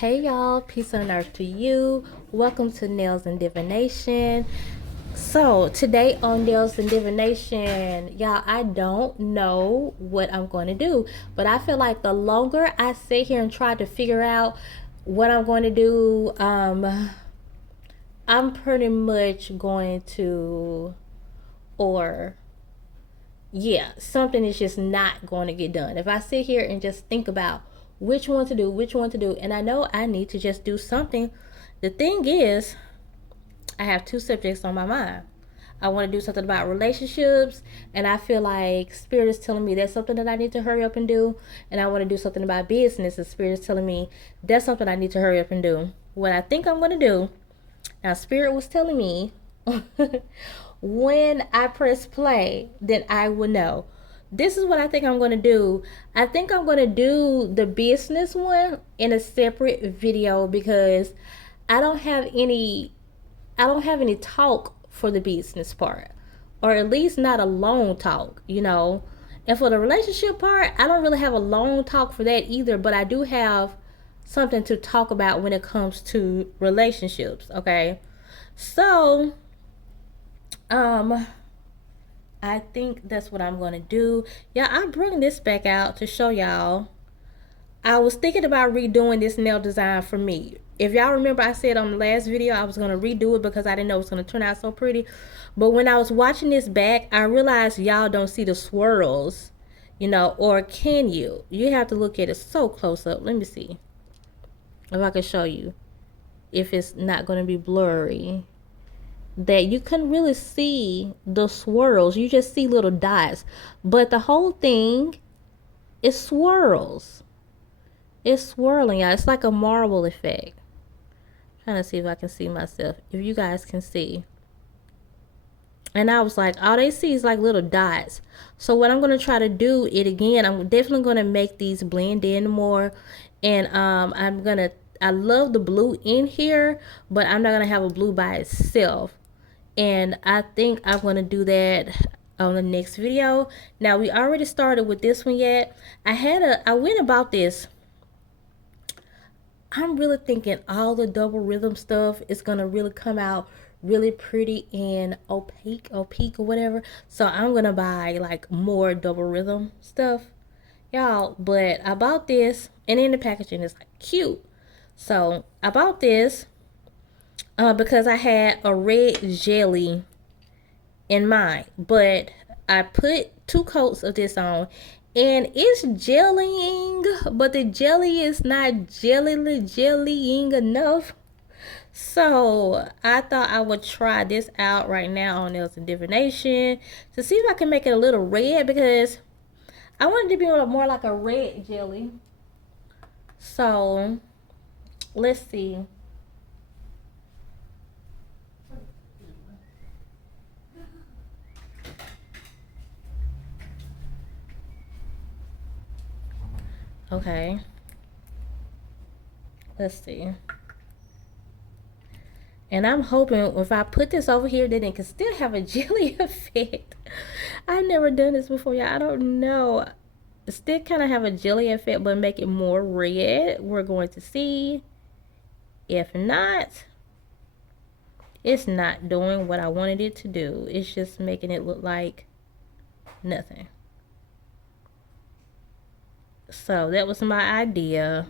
Hey y'all, peace on earth to you. Welcome to Nails and Divination. So today on Nails and Divination, y'all, I don't know what I'm going to do, but I feel like the longer I sit here and try to figure out what I'm going to do, I'm pretty much going to, or yeah, something is just not going to get done. If I sit here and just think about which one to do, and I know I need to just do something, the thing is, I have two subjects on my mind. I want to do something about relationships, and I feel like Spirit is telling me that's something that I need to hurry up and do. And I want to do something about business, and Spirit is telling me that's something I need to hurry up and do. What I think I'm going to do, now, Spirit was telling me when I press play, then I will know. This is what I think I'm going to do. I think I'm going to do the business one in a separate video because I don't have any talk for the business part, or at least not a long talk, And for the relationship part, I don't really have a long talk for that either, but I do have something to talk about when it comes to relationships, okay? So, um I think that's what I'm going to do. Yeah, I bring this back out to show y'all. I was thinking about redoing this nail design for me. If y'all remember, I said on the last video I was going to redo it because I didn't know it was going to turn out so pretty. But when I was watching this back, I realized y'all don't see the swirls, or can you? You have to look at it so close up. Let me see if I can show you, if it's not going to be blurry, that you couldn't really see the swirls. You just see little dots. But the whole thing is swirls. It's swirling, y'all. It's like a marble effect. Trying to see if I can see myself. If you guys can see. And I was like, all they see is like little dots. So what I'm going to try to do it again, I'm definitely going to make these blend in more. And I love the blue in here, but I'm not going to have a blue by itself. And I think I'm going to do that on the next video. Now, we already started with this one yet. I went about this. I'm really thinking all the double rhythm stuff is going to really come out really pretty and opaque or whatever. So I'm going to buy like more double rhythm stuff, y'all. But I bought this, and then the packaging is like cute. So I bought this because I had a red jelly in mind, but I put 2 coats of this on, and it's jellying, but the jelly is not jellying enough. So I thought I would try this out right now on Nails and Divination to see if I can make it a little red, because I want it to be more like a red jelly. So let's see. Okay, let's see. And I'm hoping if I put this over here, then it can still have a jelly effect. I've never done this before, y'all. I don't know. Still kind of have a jelly effect, but make it more red. We're going to see. If not, it's not doing what I wanted it to do. It's just making it look like nothing. So that was my idea.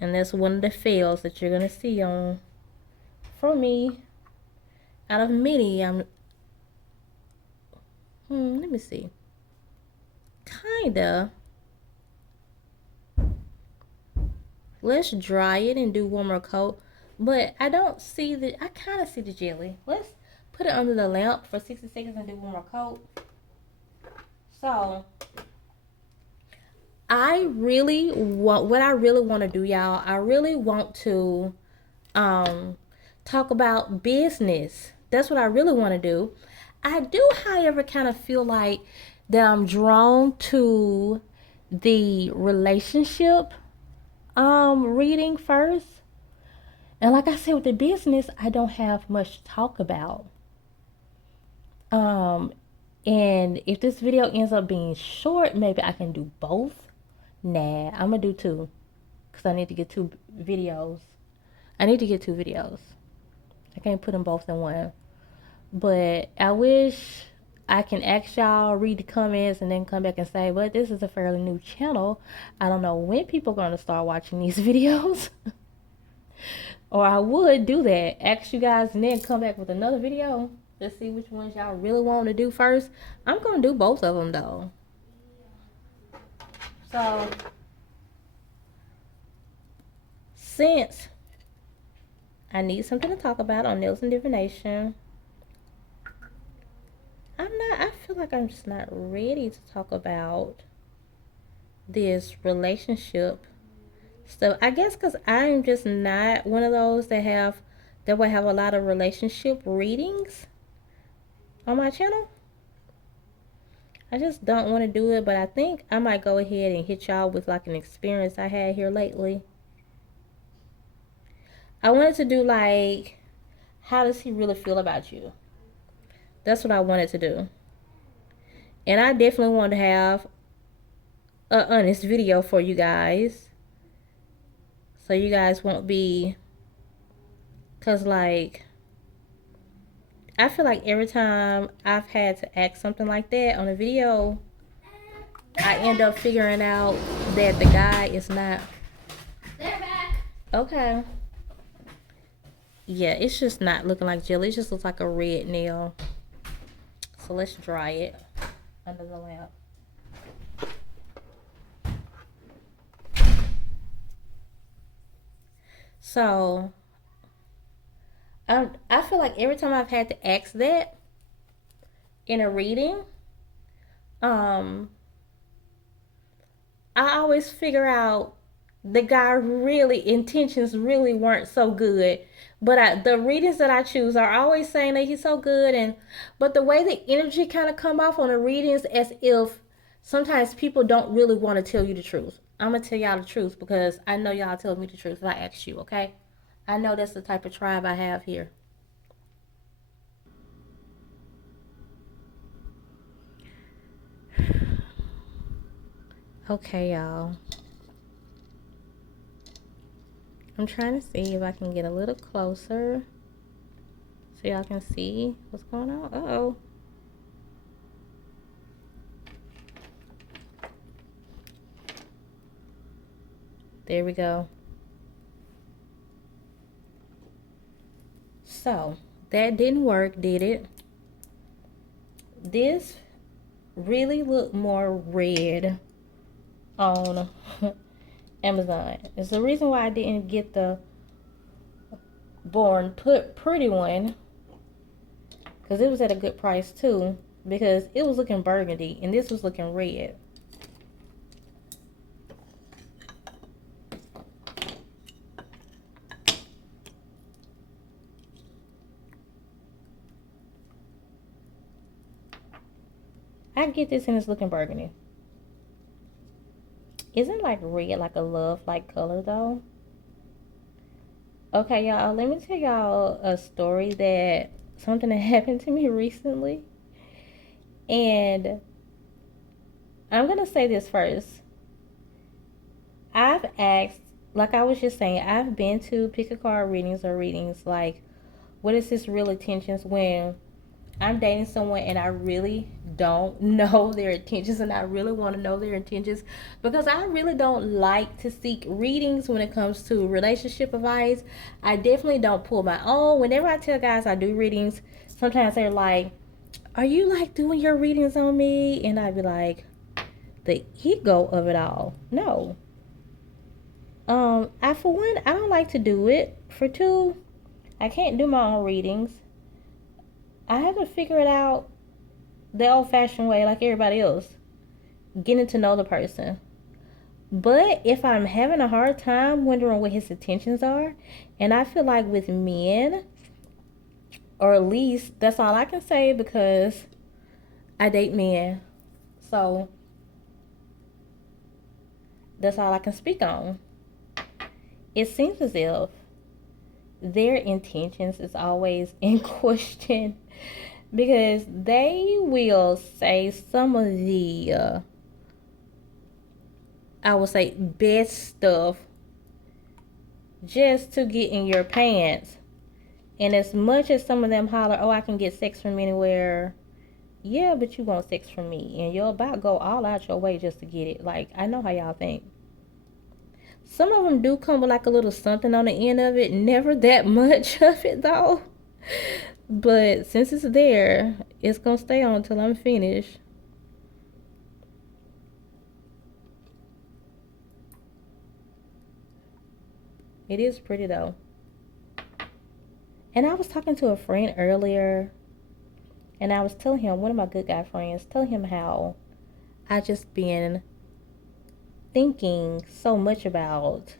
And that's one of the fails that you're going to see on from me. Out of many, let me see. Kinda. Let's dry it and do one more coat. But I don't see I kind of see the jelly. Let's put it under the lamp for 60 seconds and do one more coat. So, what I really want to do, y'all, I really want to talk about business. That's what I really want to do. I do, however, kind of feel like that I'm drawn to the relationship reading first. And like I said, with the business, I don't have much to talk about. And if this video ends up being short, maybe I can do both. Nah, I'm gonna do 2. because I need to get 2 videos. I need to get 2 videos. I can't put them both in one. But I wish I can ask y'all, read the comments, and then come back and say, but this is a fairly new channel. I don't know when people are going to start watching these videos. Or I would do that. Ask you guys and then come back with another video. Let's see which ones y'all really want to do first. I'm going to do both of them though. So, since I need something to talk about on Nails and Divination, I feel like I'm just not ready to talk about this relationship stuff. I guess because I'm just not one of those that will have a lot of relationship readings on my channel. I just don't want to do it, but I think I might go ahead and hit y'all with like an experience I had here lately. I wanted to do like, how does he really feel about you? That's what I wanted to do. And I definitely want to have an honest video for you guys, so you guys won't be, because like, I feel like every time I've had to act something like that on a video, I end up figuring out that the guy is not. They're back. Okay. Yeah, it's just not looking like jelly. It just looks like a red nail. So let's dry it under the lamp. So I feel like every time I've had to ask that in a reading, I always figure out the guy really intentions really weren't so good. But the readings that I choose are always saying that he's so good, but the way the energy kind of come off on the readings, as if sometimes people don't really want to tell you the truth. I'm gonna tell y'all the truth because I know y'all tell me the truth if I ask you, okay? I know that's the type of tribe I have here. Okay, y'all. I'm trying to see if I can get a little closer so y'all can see what's going on. Uh-oh. There we go. So, that didn't work, did it? This really looked more red on Amazon. It's the reason why I didn't get the Born Pretty one, because it was at a good price too, because it was looking burgundy and this was looking red. I get this and it's looking burgundy. Isn't like red like a love like color though? Okay, y'all, let me tell y'all a story something that happened to me recently. And I'm gonna say this first. I've asked, like I was just saying, I've been to pick a card readings or readings like, what is his real intentions when I'm dating someone and I really don't know their intentions, and I really want to know their intentions, because I really don't like to seek readings when it comes to relationship advice. I definitely don't pull my own. Whenever I tell guys I do readings, sometimes they're like, are you like doing your readings on me? And I'd be like, the ego of it all. No. For one, I don't like to do it. For two, I can't do my own readings. I have to figure it out the old-fashioned way, like everybody else, getting to know the person. But if I'm having a hard time wondering what his intentions are, and I feel like with men, or at least that's all I can say because I date men, so that's all I can speak on. It seems as if their intentions is always in question, because they will say some of the I would say best stuff just to get in your pants. And as much as some of them holler, oh, I can get sex from anywhere. Yeah, but you want sex from me. And you'll about go all out your way just to get it. Like, I know how y'all think. Some of them do come with like a little something on the end of it. Never that much of it though. But since it's there, it's gonna stay on until I'm finished. It is pretty though. And I was talking to a friend earlier, and I was telling him, one of my good guy friends, telling him how I just been thinking so much about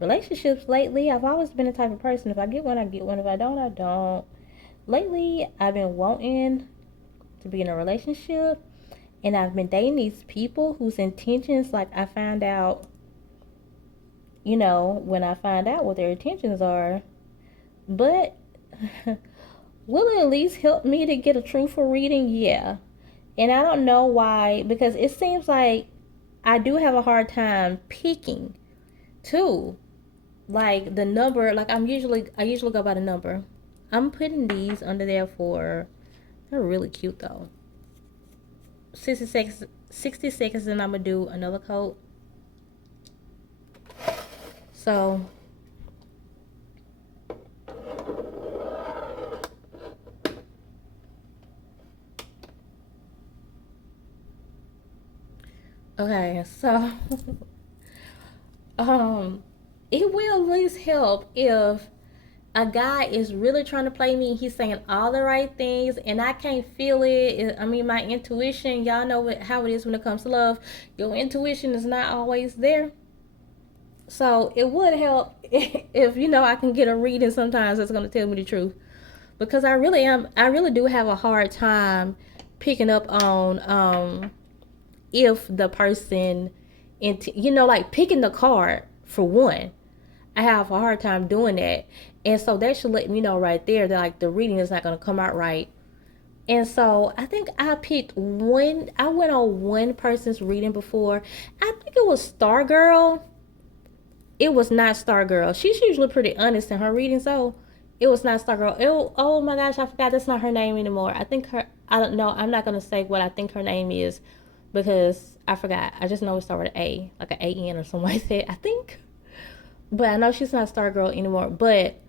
relationships lately. I've always been the type of person, if I get one, I get one. If I don't, I don't. Lately, I've been wanting to be in a relationship, and I've been dating these people whose intentions, like I find out, when I find out what their intentions are. But will it at least help me to get a truthful reading? Yeah. And I don't know why, because it seems like I do have a hard time picking too. Like the number, like I usually go by the number. I'm putting these under there for, they're really cute though. 60 seconds, and I'm gonna do another coat. So okay, so um it will at least help if a guy is really trying to play me. He's saying all the right things and I can't feel it. I mean, my intuition, y'all know how it is when it comes to love. Your intuition is not always there. So it would help if I can get a reading sometimes that's going to tell me the truth, because I really do have a hard time picking up on if the person, like picking the card for one. I have a hard time doing that. And so that should let me know right there that like the reading is not going to come out right. And so I think I picked one. I went on one person's reading before. I think it was Star Girl. It was not Star Girl. She's usually pretty honest in her reading, so it was not Star Girl. Oh my gosh, I forgot that's not her name anymore. I don't know. I'm not going to say what I think her name is because I forgot. I just know it started with an A, like an A-N or something like that, I think. But I know she's not Star Girl anymore. But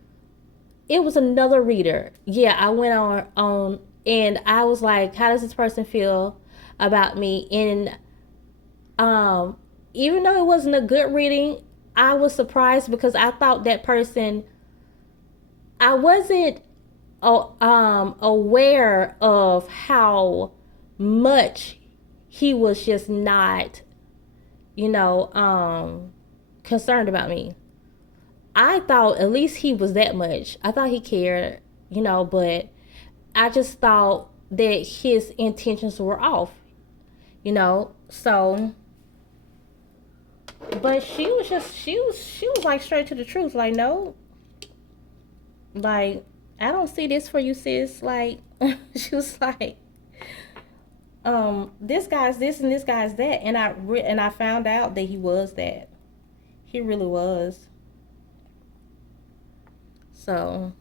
it was another reader. Yeah, I went on and I was like, how does this person feel about me? And even though it wasn't a good reading, I was surprised because I thought that person, I wasn't aware of how much he was just not, concerned about me. I thought at least he was that much. I thought he cared, but I just thought that his intentions were off, So, but she was like straight to the truth. Like, no, like I don't see this for you, sis. Like, she was like, this guy's this and this guy's that, and I found out that he was that. He really was. So,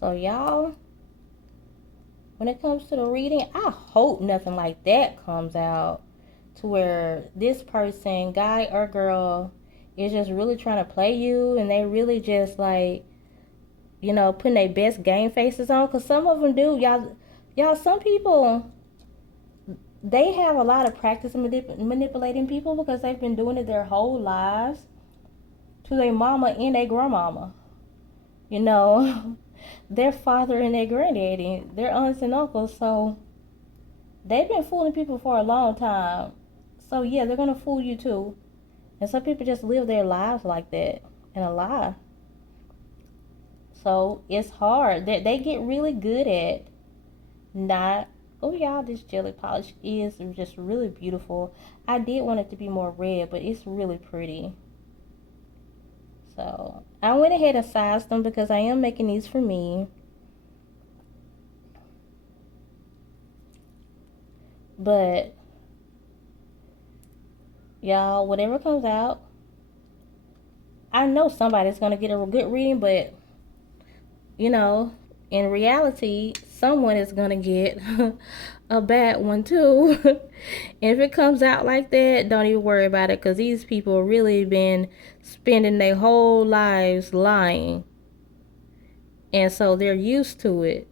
y'all, when it comes to the reading, I hope nothing like that comes out to where this person, guy or girl, is just really trying to play you and they really just like, putting their best game faces on. Because some of them do. Y'all, some people, they have a lot of practice in manipulating people because they've been doing it their whole lives to their mama and their grandmama. You know, their father and their granddaddy, their aunts and uncles. So they've been fooling people for a long time. So yeah, they're gonna fool you too. And some people just live their lives like that in a lie. So it's hard. They get really good at not. Oh y'all, this jelly polish is just really beautiful. I did want it to be more red, but it's really pretty. So I went ahead and sized them because I am making these for me. But y'all, whatever comes out, I know somebody's gonna get a good reading, but you know, in reality, someone is gonna get a bad one too. And if it comes out like that, don't even worry about it, because these people really been spending their whole lives lying, and so they're used to it.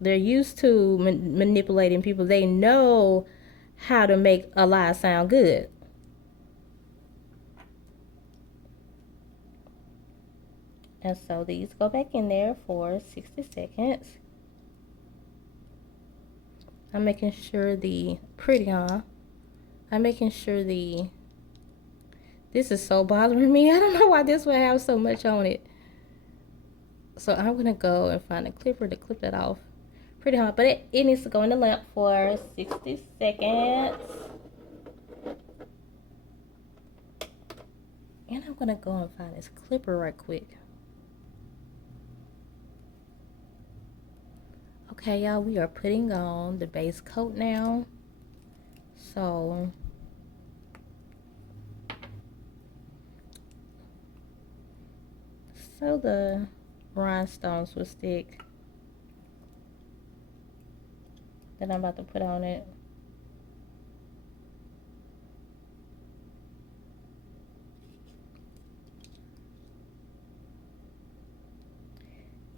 They're used to manipulating people. They know how to make a lie sound good. And so these go back in there for 60 seconds. I'm making sure the pretty on. I'm making sure the this is so bothering me. I don't know why this one has so much on it. So I'm gonna go and find a clipper to clip that off. Pretty hard, but it needs to go in the lamp for 60 seconds. And I'm gonna go and find this clipper right quick. Okay, y'all, we are putting on the base coat now. So the rhinestones will stick that I'm about to put on it.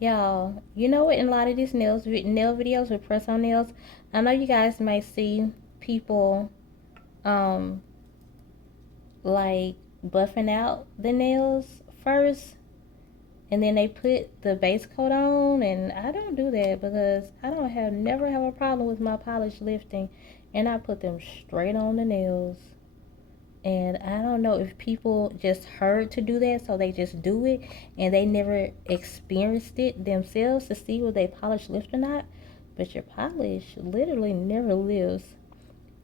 Y'all, you know what, in a lot of these nail videos with press on nails, I know you guys might see people like buffing out the nails first and then they put the base coat on, and I don't do that because I don't have never have a problem with my polish lifting, and I put them straight on the nails. And I don't know if people just heard to do that, so they just do it, and they never experienced it themselves to see whether they polish lift or not. But your polish literally never lives.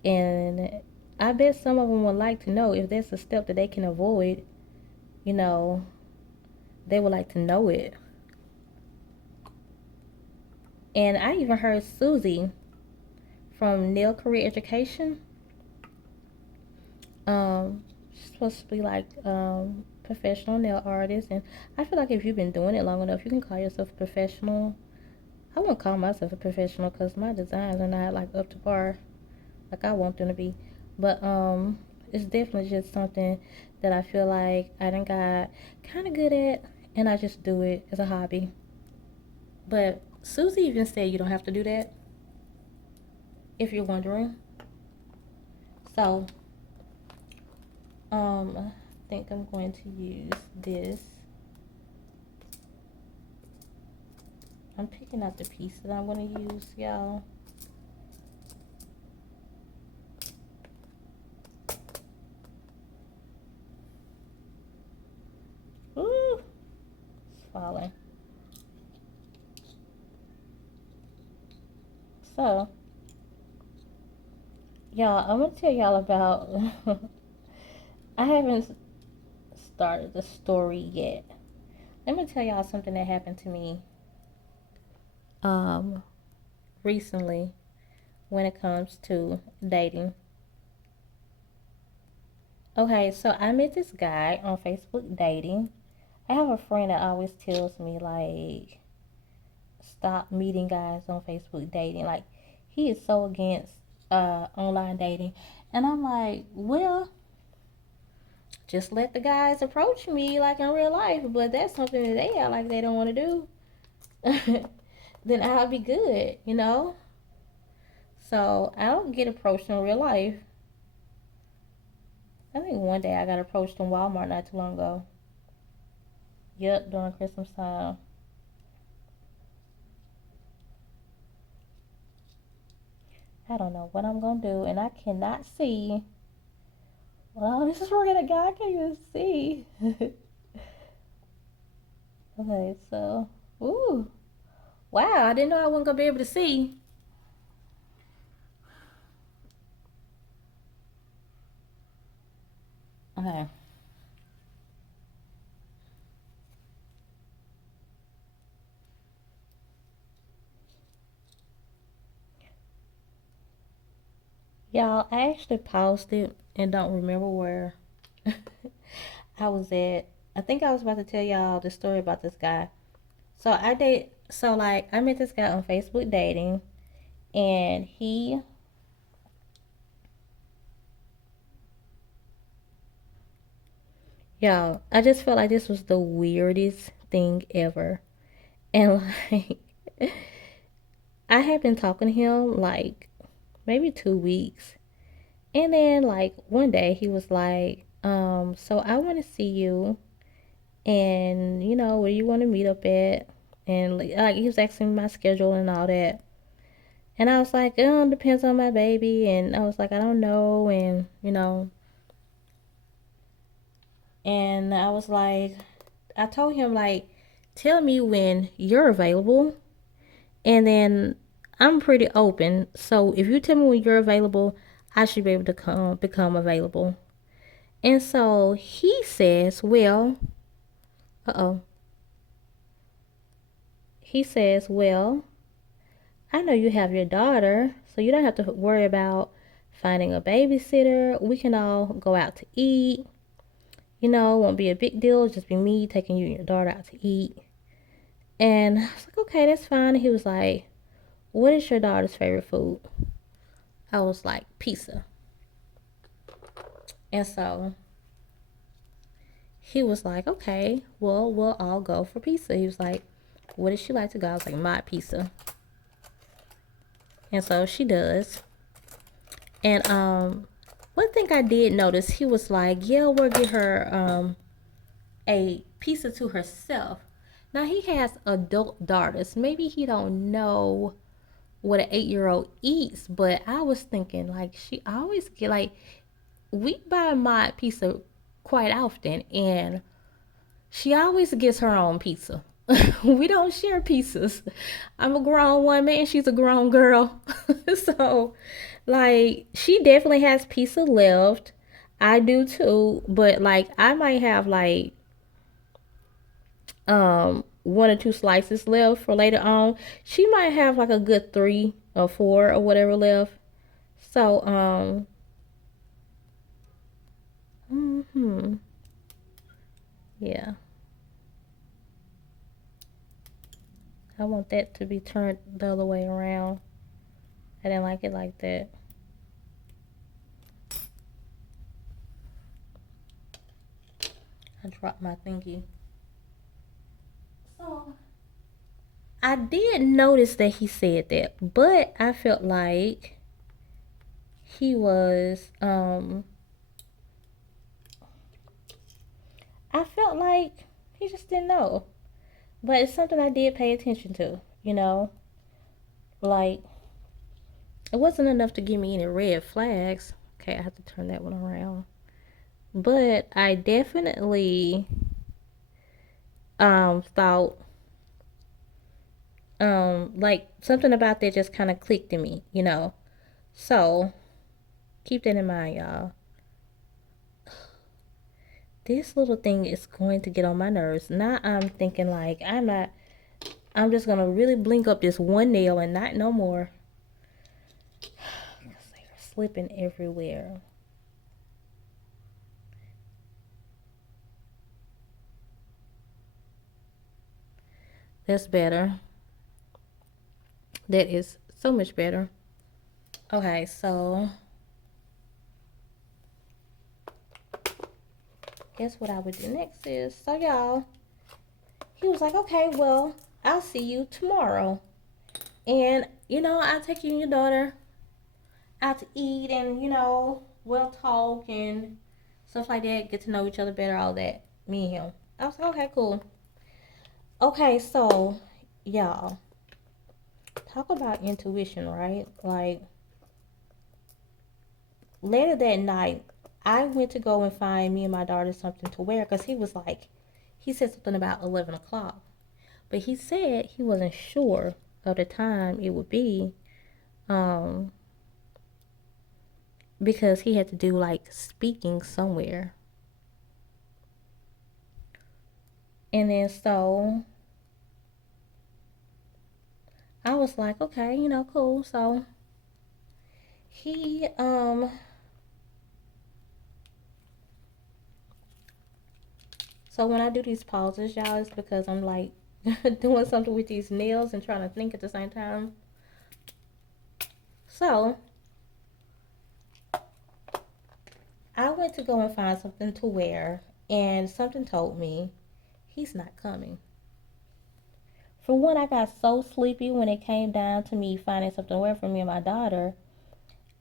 And I bet some of them would like to know if that's a step that they can avoid. You know, they would like to know it. And I even heard Susie from Nail Career Education. She's supposed to be like professional nail artist, and I feel like if you've been doing it long enough, you can call yourself a professional. I won't call myself a professional because my designs are not like up to par like I want them to be. But it's definitely just something that I feel like I done got kind of good at, and I just do it as a hobby. But Susie even said you don't have to do that, if you're wondering. So I think I'm going to use this. I'm picking out the piece that I'm going to use, y'all. Ooh, it's falling. So, y'all, I'm going to tell y'all about... I haven't started the story yet. Let me tell y'all something that happened to me recently when it comes to dating. Okay, so I met this guy on Facebook dating. I have a friend that always tells me, like, stop meeting guys on Facebook dating. Like, he is so against online dating. And I'm like, well, just let the guys approach me like in real life. But that's something that they act like they don't want to do. Then I'll be good, you know? So I don't get approached in real life. I think one day I got approached in Walmart not too long ago. Yep, during Christmas time. I don't know what I'm gonna do, and I cannot see. Well, this is where the guy I can't even see. Okay, so, ooh, wow! I didn't know I wasn't gonna be able to see. Okay. Y'all, I actually paused it and don't remember where I was at. I think I was about to tell y'all the story about this guy. I met this guy on Facebook dating, and y'all, I just felt like this was the weirdest thing ever. And like, I had been talking to him like maybe 2 weeks. And then like one day he was like, so I want to see you, and where you want to meet up at. And like he was asking me my schedule and all that. And I was like, depends on my baby. And I was like, I don't know. And I was like, I told him, like, tell me when you're available. And then I'm pretty open. So if you tell me when you're available, I should be able to become available. And so he says, well, uh-oh. He says, well, I know you have your daughter, so you don't have to worry about finding a babysitter. We can all go out to eat. Won't be a big deal. Just be me taking you and your daughter out to eat. And I was like, okay, that's fine. And he was like, what is your daughter's favorite food? I was like, pizza. And so he was like, okay, well, we'll all go for pizza. He was like, what does she like to go? I was like, my pizza. And so she does. And one thing I did notice, he was like, yeah, we'll get her a pizza to herself. Now he has adult daughters. Maybe he don't know what an 8-year-old eats, but I was thinking like she always get like we buy my pizza quite often, and she always gets her own pizza. We don't share pizzas. I'm a grown woman and she's a grown girl. So, like, she definitely has pizza left. I do too, but like I might have like one or two slices left for later on. She might have like a good 3 or 4 or whatever left. So, yeah. I want that to be turned the other way around. I didn't like it like that. I dropped my thingy. So I did notice that he said that, but I felt like he was I felt like he just didn't know. But it's something I did pay attention to. Like it wasn't enough to give me any red flags. Okay, I have to turn that one around. But I definitely thought like something about that just kind of clicked in me. So keep that in mind, y'all. This little thing is going to get on my nerves. Now I'm thinking like I'm just gonna really blink up this one nail and not no more. They're slipping everywhere. That's better. That is so much better. Okay, so guess what I would do next is, so y'all, he was like, okay, well, I'll see you tomorrow. And, I'll take you and your daughter out to eat, and, we'll talk and stuff like that, get to know each other better, all that. Me and him. I was like, okay, cool. Okay, so, y'all, talk about intuition, right? Like, later that night, I went to go and find me and my daughter something to wear because he said something about 11 o'clock. But he said he wasn't sure of the time it would be um, because he had to do like speaking somewhere. And then so I was like, okay, cool. So He so when I do these pauses, y'all, it's because I'm like doing something with these nails and trying to think at the same time. So I went to go and find something to wear, and something told me he's not coming. For one, I got so sleepy when it came down to me finding something to wear for me and my daughter,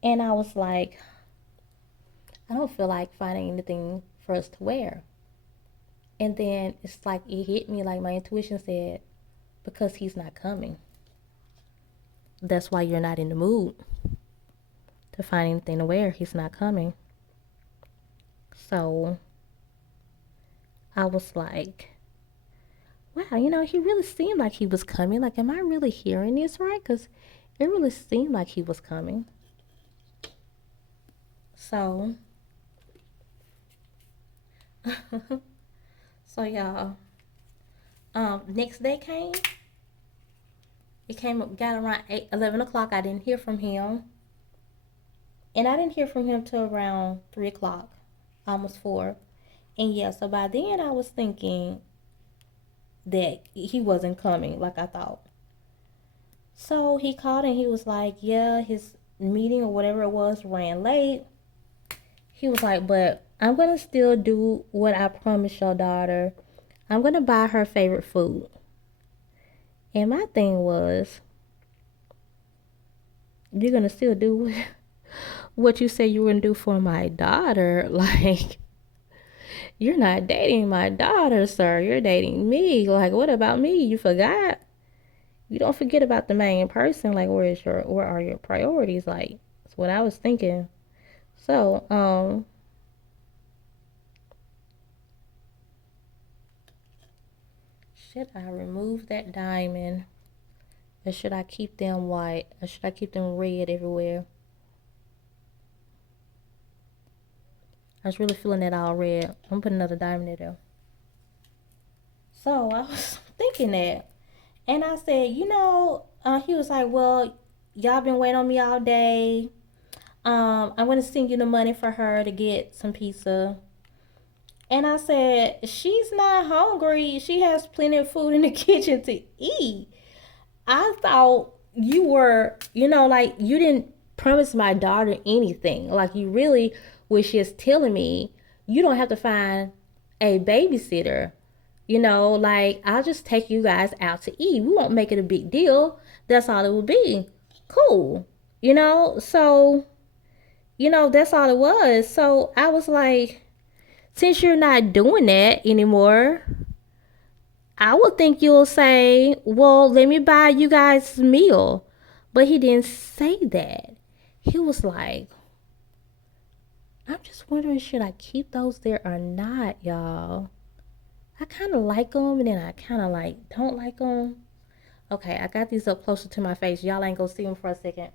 and I was like, I don't feel like finding anything for us to wear. And then it's like it hit me like my intuition said, because he's not coming. That's why you're not in the mood to find anything to wear. He's not coming. So I was like, wow, he really seemed like he was coming. Like, am I really hearing this right? Because it really seemed like he was coming. So, so y'all, next day came. It came up, got around 11 o'clock. I didn't hear from him. And I didn't hear from him till around 3 o'clock, almost 4. And yeah, so by then I was thinking that he wasn't coming like I thought. So he called and he was like, yeah, his meeting or whatever it was ran late. He was like, but I'm going to still do what I promised your daughter. I'm going to buy her favorite food. And my thing was, you're going to still do what you said you were going to do for my daughter. Like, you're not dating my daughter, sir. You're dating me. Like, what about me? You forgot? You don't forget about the main person. Like, where are your priorities? Like, that's what I was thinking. So, should I remove that diamond? Or should I keep them white? Or should I keep them red everywhere? I was really feeling that all red. I'm gonna put another diamond in there. So I was thinking that. And I said, he was like, well, y'all been waiting on me all day. I'm gonna send you the money for her to get some pizza. And I said, she's not hungry. She has plenty of food in the kitchen to eat. I thought you were, like you didn't promise my daughter anything. Like you really was just telling me you don't have to find a babysitter. Like I'll just take you guys out to eat. We won't make it a big deal. That's all it would be. Cool. So, that's all it was. So I was like, since you're not doing that anymore, I would think you'll say, well, let me buy you guys a meal. But he didn't say that. He was like, I'm just wondering, should I keep those there or not, y'all? I kind of like them, and then I kind of like don't like them. Okay, I got these up closer to my face. Y'all ain't gonna see them for a second.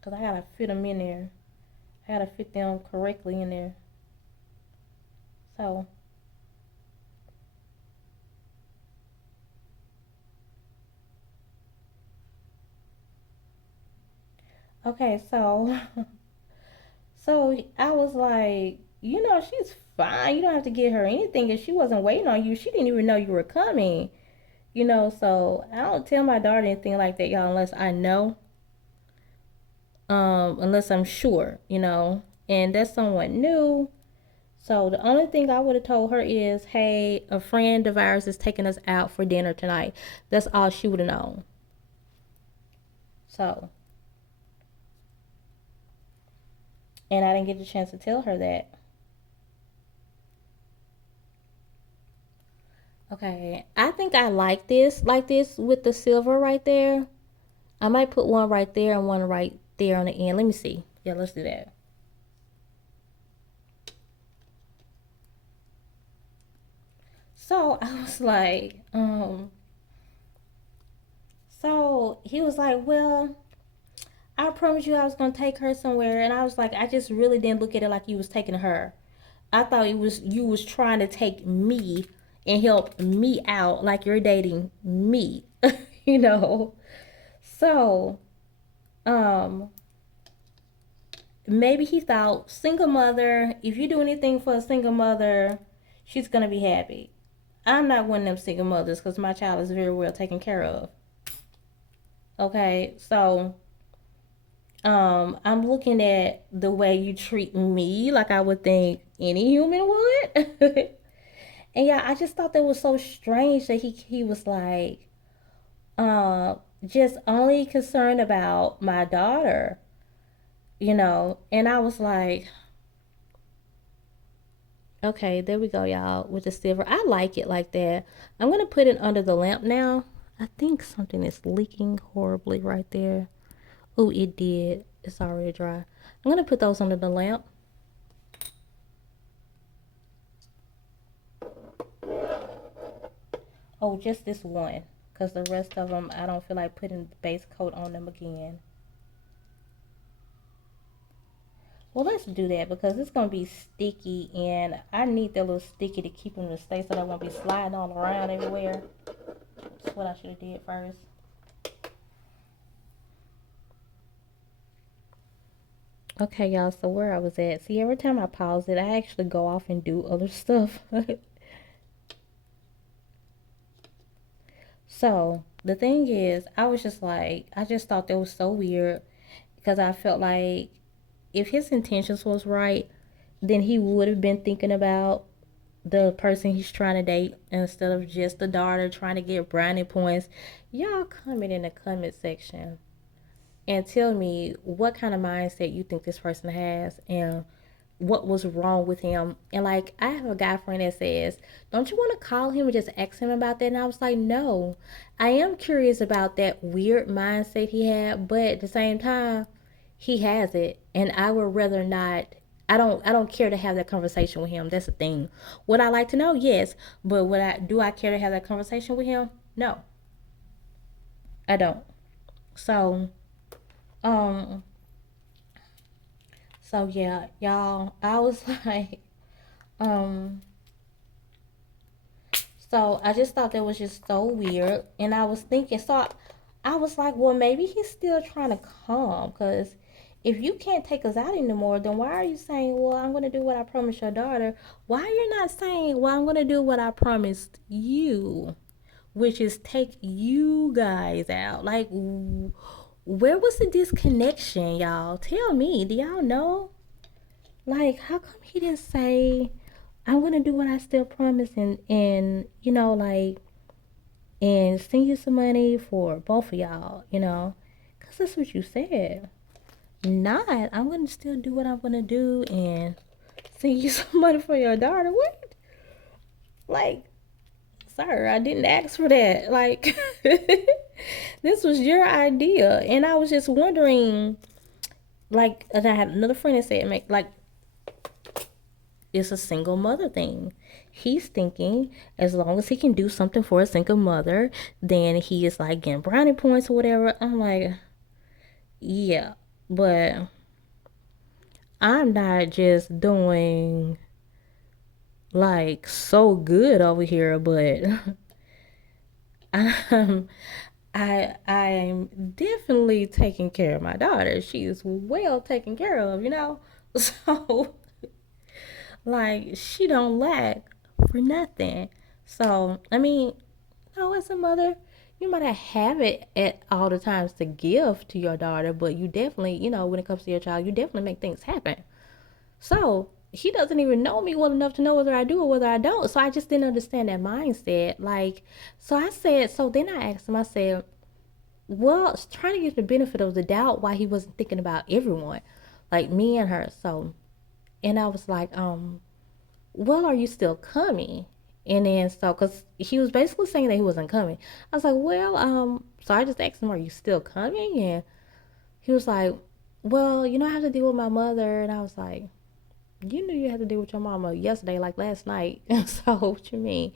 Because I gotta fit them in there. I gotta fit them correctly in there. So, okay, so so I was like, she's fine. You don't have to get her anything. If she wasn't waiting on you, she didn't even know you were coming. So I don't tell my daughter anything like that, y'all, unless I know, unless I'm sure, and that's someone new. So the only thing I would have told her is, hey, a friend of ours is taking us out for dinner tonight. That's all she would have known. So, and I didn't get the chance to tell her that. Okay, I think I like this with the silver right there. I might put one right there and one right there on the end. Let me see. Yeah, let's do that. So I was like, so he was like, well, I promised you I was gonna take her somewhere, and I was like, I just really didn't look at it like you was taking her. I thought it was you was trying to take me and help me out, like you're dating me, you know. So Um, maybe he thought single mother, if you do anything for a single mother, she's gonna be happy. I'm not one of them single mothers because my child is very well taken care of. Okay, so I'm looking at the way you treat me like I would think any human would. And yeah, I just thought that was so strange that he was like, just only concerned about my daughter, And I was like, okay, there we go, y'all, with the silver. I like it like that. I'm gonna put it under the lamp now. I think something is leaking horribly right there. Oh, it did. It's already dry. I'm gonna put those under the lamp. Oh, just this one, because the rest of them, I don't feel like putting the base coat on them again. Well, let's do that because it's going to be sticky, and I need that little sticky to keep them to stay so they won't be sliding all around everywhere. That's what I should have did first. Okay, y'all, so where I was at. See, every time I pause it, I actually go off and do other stuff. So, the thing is, I was just like, I just thought that was so weird because I felt like if his intentions was right, then he would have been thinking about the person he's trying to date instead of just the daughter trying to get brownie points. Y'all comment in the comment section and tell me what kind of mindset you think this person has and what was wrong with him. And like, I have a guy friend that says, don't you want to call him and just ask him about that? And I was like, no, I am curious about that weird mindset he had, but at the same time, he has it, and I would rather not. I don't care to have that conversation with him. That's the thing. Would I like to know? Yes, but I care to have that conversation with him? No, I don't. So, um, so yeah, y'all, I was like, um, so I just thought that was just so weird, and I was thinking, I was like, well, maybe he's still trying to calm, cause if you can't take us out anymore, then why are you saying, well, I'm gonna do what I promised your daughter? Why are you not saying, well, I'm gonna do what I promised you, which is take you guys out? Like, where was the disconnection, y'all? Tell me, do y'all know? Like, how come he didn't say, I'm gonna do what I still promised, and like, and send you some money for both of y'all, because that's what you said. Not, I'm gonna still do what I'm gonna do and send you some money for your daughter. What? Like, sir, I didn't ask for that. Like, this was your idea, and I was just wondering. Like, and I had another friend that said, "Make like it's a single mother thing." He's thinking as long as he can do something for a single mother, then he is like getting brownie points or whatever. I'm like, yeah, but I'm not just doing like so good over here, but I'm I'm definitely taking care of my daughter. She is well taken care of. So like she don't lack for nothing. So I mean, as a mother, you might not have it at all the times to give to your daughter, but you definitely, when it comes to your child, you definitely make things happen. So he doesn't even know me well enough to know whether I do or whether I don't. So I just didn't understand that mindset. Like, so I said, so then I asked him, I said, well, I was trying to get the benefit of the doubt why he wasn't thinking about everyone, like me and her. So, and I was like, well, are you still coming? And then so, cause he was basically saying that he wasn't coming. I was like, well, so I just asked him, are you still coming? And he was like, well, I have to deal with my mother. And I was like, you knew you had to deal with your mama yesterday, like last night. So what you mean?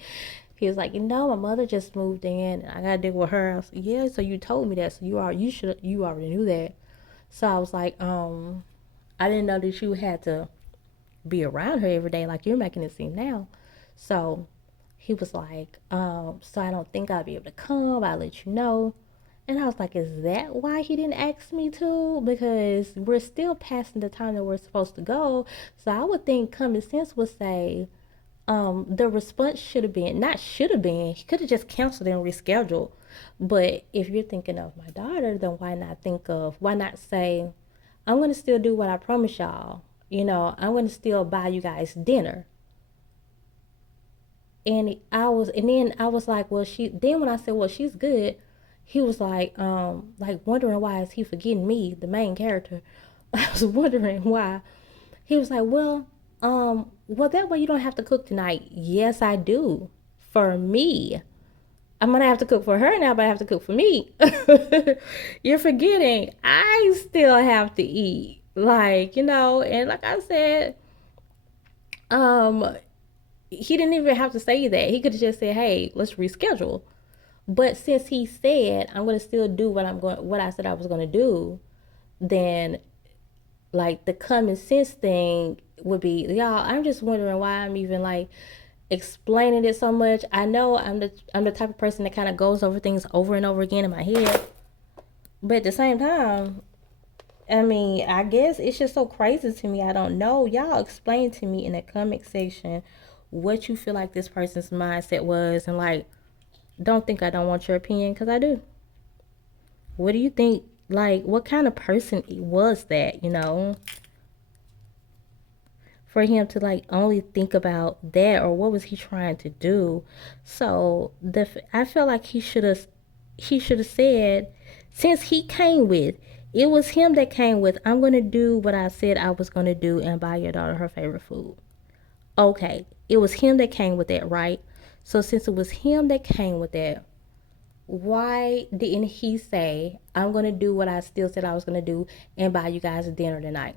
He was like, my mother just moved in. And I gotta deal with her. I was like, yeah. So you told me that. So you already knew that. So I was like, I didn't know that you had to be around her every day, like you're making it seem now. So he was like, so I don't think I'll be able to come. I'll let you know. And I was like, is that why he didn't ask me to? Because we're still passing the time that we're supposed to go. So I would think common sense would say, the response should have been, not should have been, he could have just canceled and rescheduled. But if you're thinking of my daughter, then why not say, I'm going to still do what I promised y'all. I'm going to still buy you guys dinner. And then I was like, well, then when I said, well, she's good, he was like wondering why is he forgetting me, the main character. I was wondering why. He was like, well, that way you don't have to cook tonight. Yes, I do. For me. I'm gonna have to cook for her now, but I have to cook for me. You're forgetting I still have to eat. And like I said, um, he didn't even have to say that. He could have just said, hey, let's reschedule. But since he said I'm gonna still do what I said I was gonna do, then like the common sense thing would be, y'all, I'm just wondering why I'm even like explaining it so much. I know I'm the type of person that kind of goes over things over and over again in my head, but at the same time, I mean, I guess it's just so crazy to me. I don't know. Y'all explain to me in the comment section what you feel like this person's mindset was, and like, don't think I don't want your opinion, because I do. What do you think? Like, what kind of person was that? For him to like only think about that, or what was he trying to do? So I feel like he should have said, since he came with, it was him that came with, I'm going to do what I said I was going to do and buy your daughter her favorite food. Okay, it was him that came with that, right? So since it was him that came with that, why didn't he say, I'm going to do what I still said I was going to do and buy you guys a dinner tonight?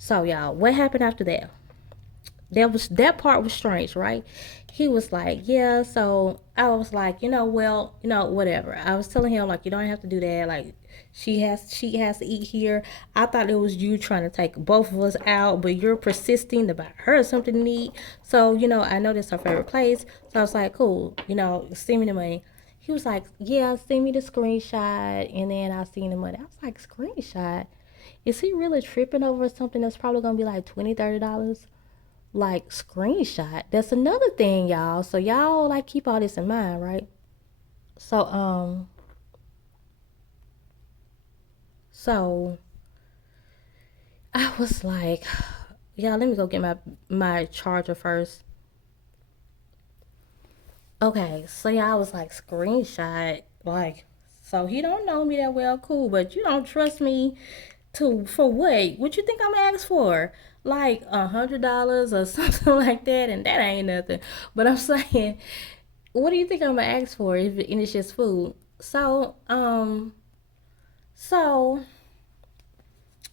So y'all, what happened after that? That part was strange, right? He was like, yeah. So I was like, well, whatever. I was telling him like, you don't have to do that. Like, she has to eat here. I thought it was you trying to take both of us out, but you're persisting about her something to eat. So I know that's her favorite place. So I was like, cool. Send me the money. He was like, yeah, send me the screenshot, and then I'll send the money. I was like, screenshot? Is he really tripping over something that's probably gonna be like $20, $30? Like, screenshot. That's another thing, y'all. So y'all like keep all this in mind, right? So so I was like, y'all, let me go get my charger first. Okay, so y'all, I was like, screenshot, like, so he don't know me that well, cool, but you don't trust me to for what? What you think I'm gonna ask for? Like $100 or something like that, and that ain't nothing. But I'm saying, what do you think I'm gonna ask for if and it's just food? So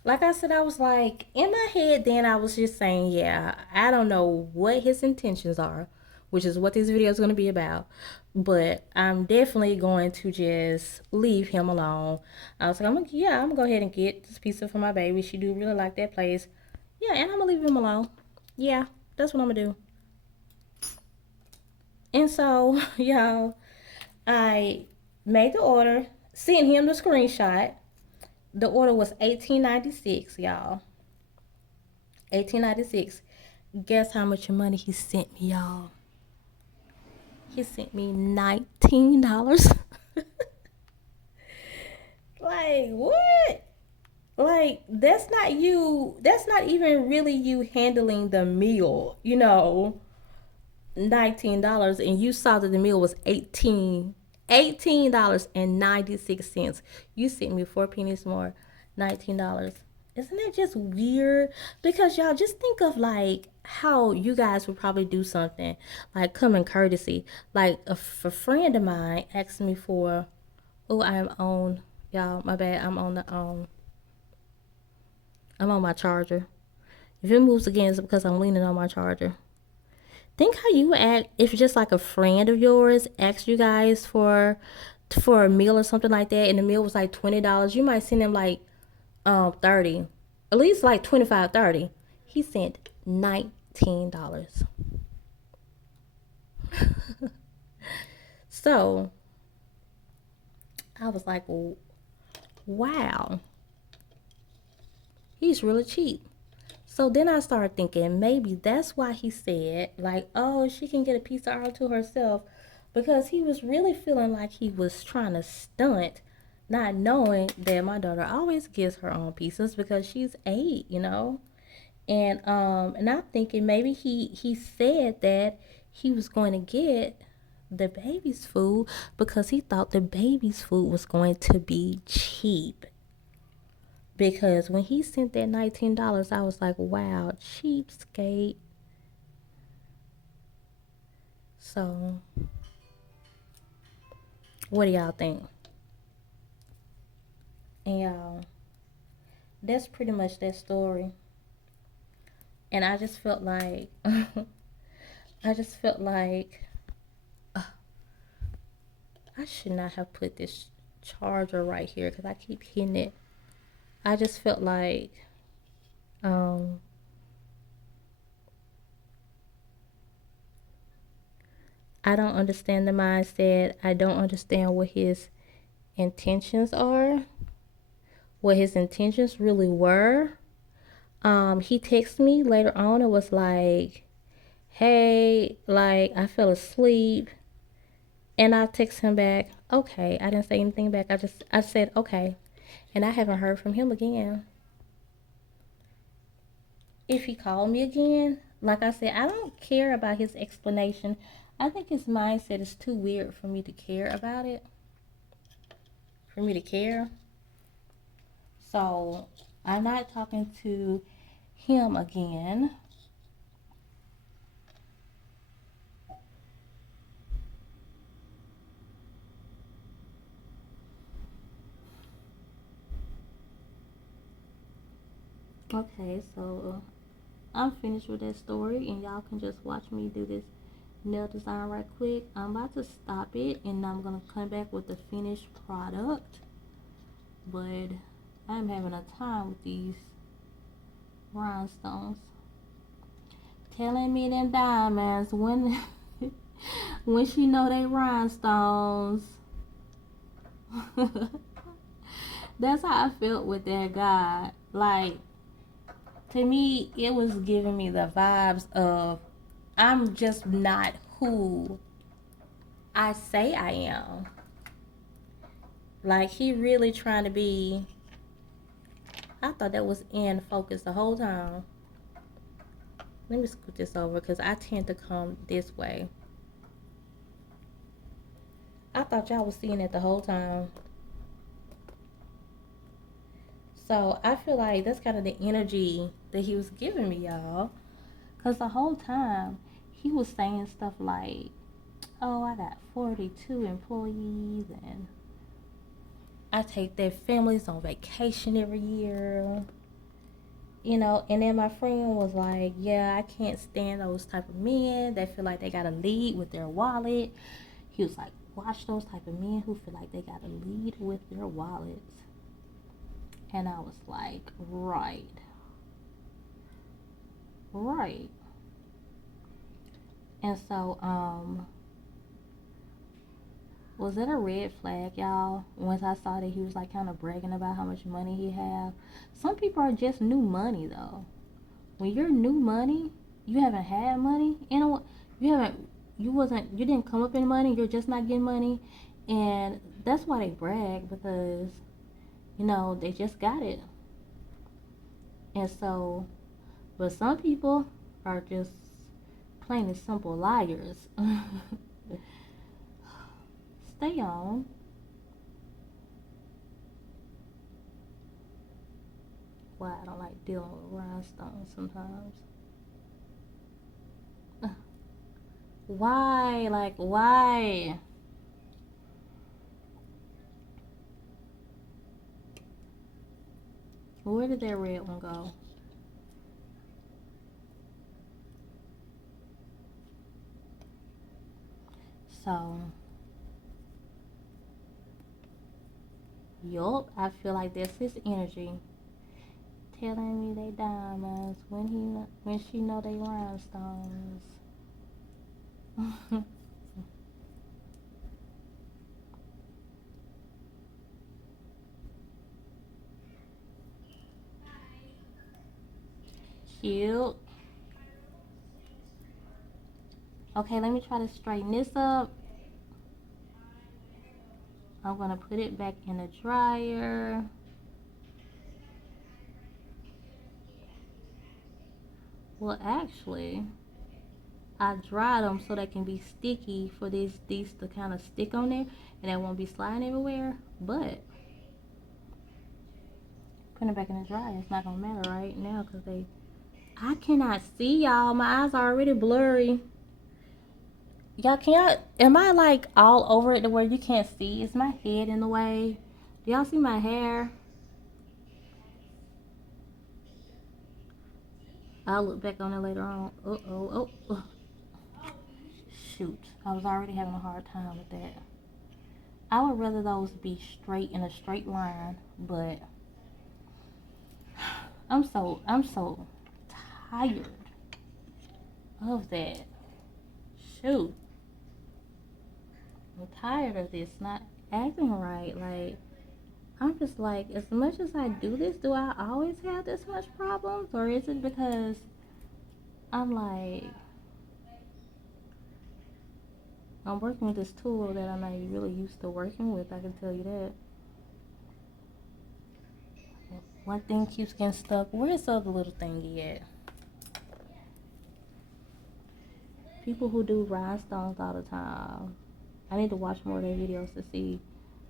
like I said, I was like, in my head, then I was just saying, yeah, I don't know what his intentions are, which is what this video is going to be about. But I'm definitely going to just leave him alone. I was like, I'm gonna go ahead and get this pizza for my baby. She do really like that place. Yeah, and I'm gonna leave him alone. Yeah, that's what I'm gonna do. And so, y'all, I made the order, sent him the screenshot. The order was $18.96, y'all. $18.96. Guess how much money he sent me, y'all? He sent me $19. Like, what? Like, that's not you. That's not even really you handling the meal, $19, and you saw that the meal was $18.96. You sent me 4 pennies more, $19. Isn't that just weird? Because y'all, just think of like how you guys would probably do something like common courtesy. Like if a friend of mine asked me for, oh, I am on, y'all, my bad, I'm on my charger. If it moves again, it's because I'm leaning on my charger. Think how you would act if just like a friend of yours asked you guys for a meal or something like that, and the meal was like $20. You might send them like 30, at least like 25, 30. He sent $19. So I was like, wow, he's really cheap. So then I started thinking maybe that's why he said, like, oh, she can get a piece of art to herself, because he was really feeling like he was trying to stunt, not knowing that my daughter always gets her own pieces because she's 8, you know. And I'm thinking maybe he said that he was going to get the baby's food because he thought the baby's food was going to be cheap. Because when he sent that $19, I was like, wow, cheapskate. So, what do y'all think? And y'all, that's pretty much that story. And I just felt like, I just felt like I should not have put this charger right here because I keep hitting it. I just felt like, um, I don't understand the mindset. I don't understand what his intentions are, what his intentions really were. He texted me later on and was like, hey, like, I fell asleep. And I text him back, okay. I didn't say anything back. I said, okay. And I haven't heard from him again. If he called me again, like I said, I don't care about his explanation. I think his mindset is too weird for me to care about it. For me to care. So I'm not talking to him again. Okay, so I'm finished with that story, and y'all can just watch me do this nail design right quick. I'm about to stop it, and I'm gonna come back with the finished product. But I'm having a time with these rhinestones. Telling me them diamonds when when she know they rhinestones. That's how I felt with that guy. Like, to me, it was giving me the vibes of I'm just not who I say I am. Like, he really trying to be. I thought that was in focus the whole time. Let me scoot this over because I tend to come this way. I thought y'all was seeing it the whole time. So I feel like that's kind of the energy that he was giving me, y'all. Because the whole time he was saying stuff like, oh, I got 42 employees and I take their families on vacation every year. You know, and then my friend was like, yeah, I can't stand those type of men that feel like they gotta lead with their wallet. He was like, watch those type of men who feel like they gotta lead with their wallets. And I was like, right. Right. And so, was that a red flag, y'all? Once I saw that he was like kind of bragging about how much money he have. Some people are just new money though. When you're new money, you haven't had money. You know what? You didn't come up in money. You're just not getting money, and that's why they brag because, you know, they just got it. And so, but some people are just plain and simple liars. Stay on. Why I don't like dealing with rhinestones sometimes. Why? Like, why? Where did that red one go? So, yup, I feel like that's his energy. Telling me they diamonds when she know they rhinestones. cute. Okay, let me try to straighten this up. I'm gonna put it back in the dryer. Well, actually, I dried them so they can be sticky for these to kind of stick on there and they won't be sliding everywhere. But putting it back in the dryer, it's not gonna matter right now because I cannot see y'all. My eyes are already blurry. Y'all can't. Am I like all over it to where you can't see? Is my head in the way? Do y'all see my hair? I'll look back on it later on. Oh. Shoot. I was already having a hard time with that. I would rather those be straight in a straight line, but I'm so tired of that. Shoot. I'm tired of this not acting right. Like, I'm just like, as much as I do this, do I always have this much problems? Or is it because I'm like, I'm working with this tool that I'm not really used to working with, I can tell you that. One thing keeps getting stuck. Where's the other little thingy at? People who do rhinestones all the time. I need to watch more of their videos to see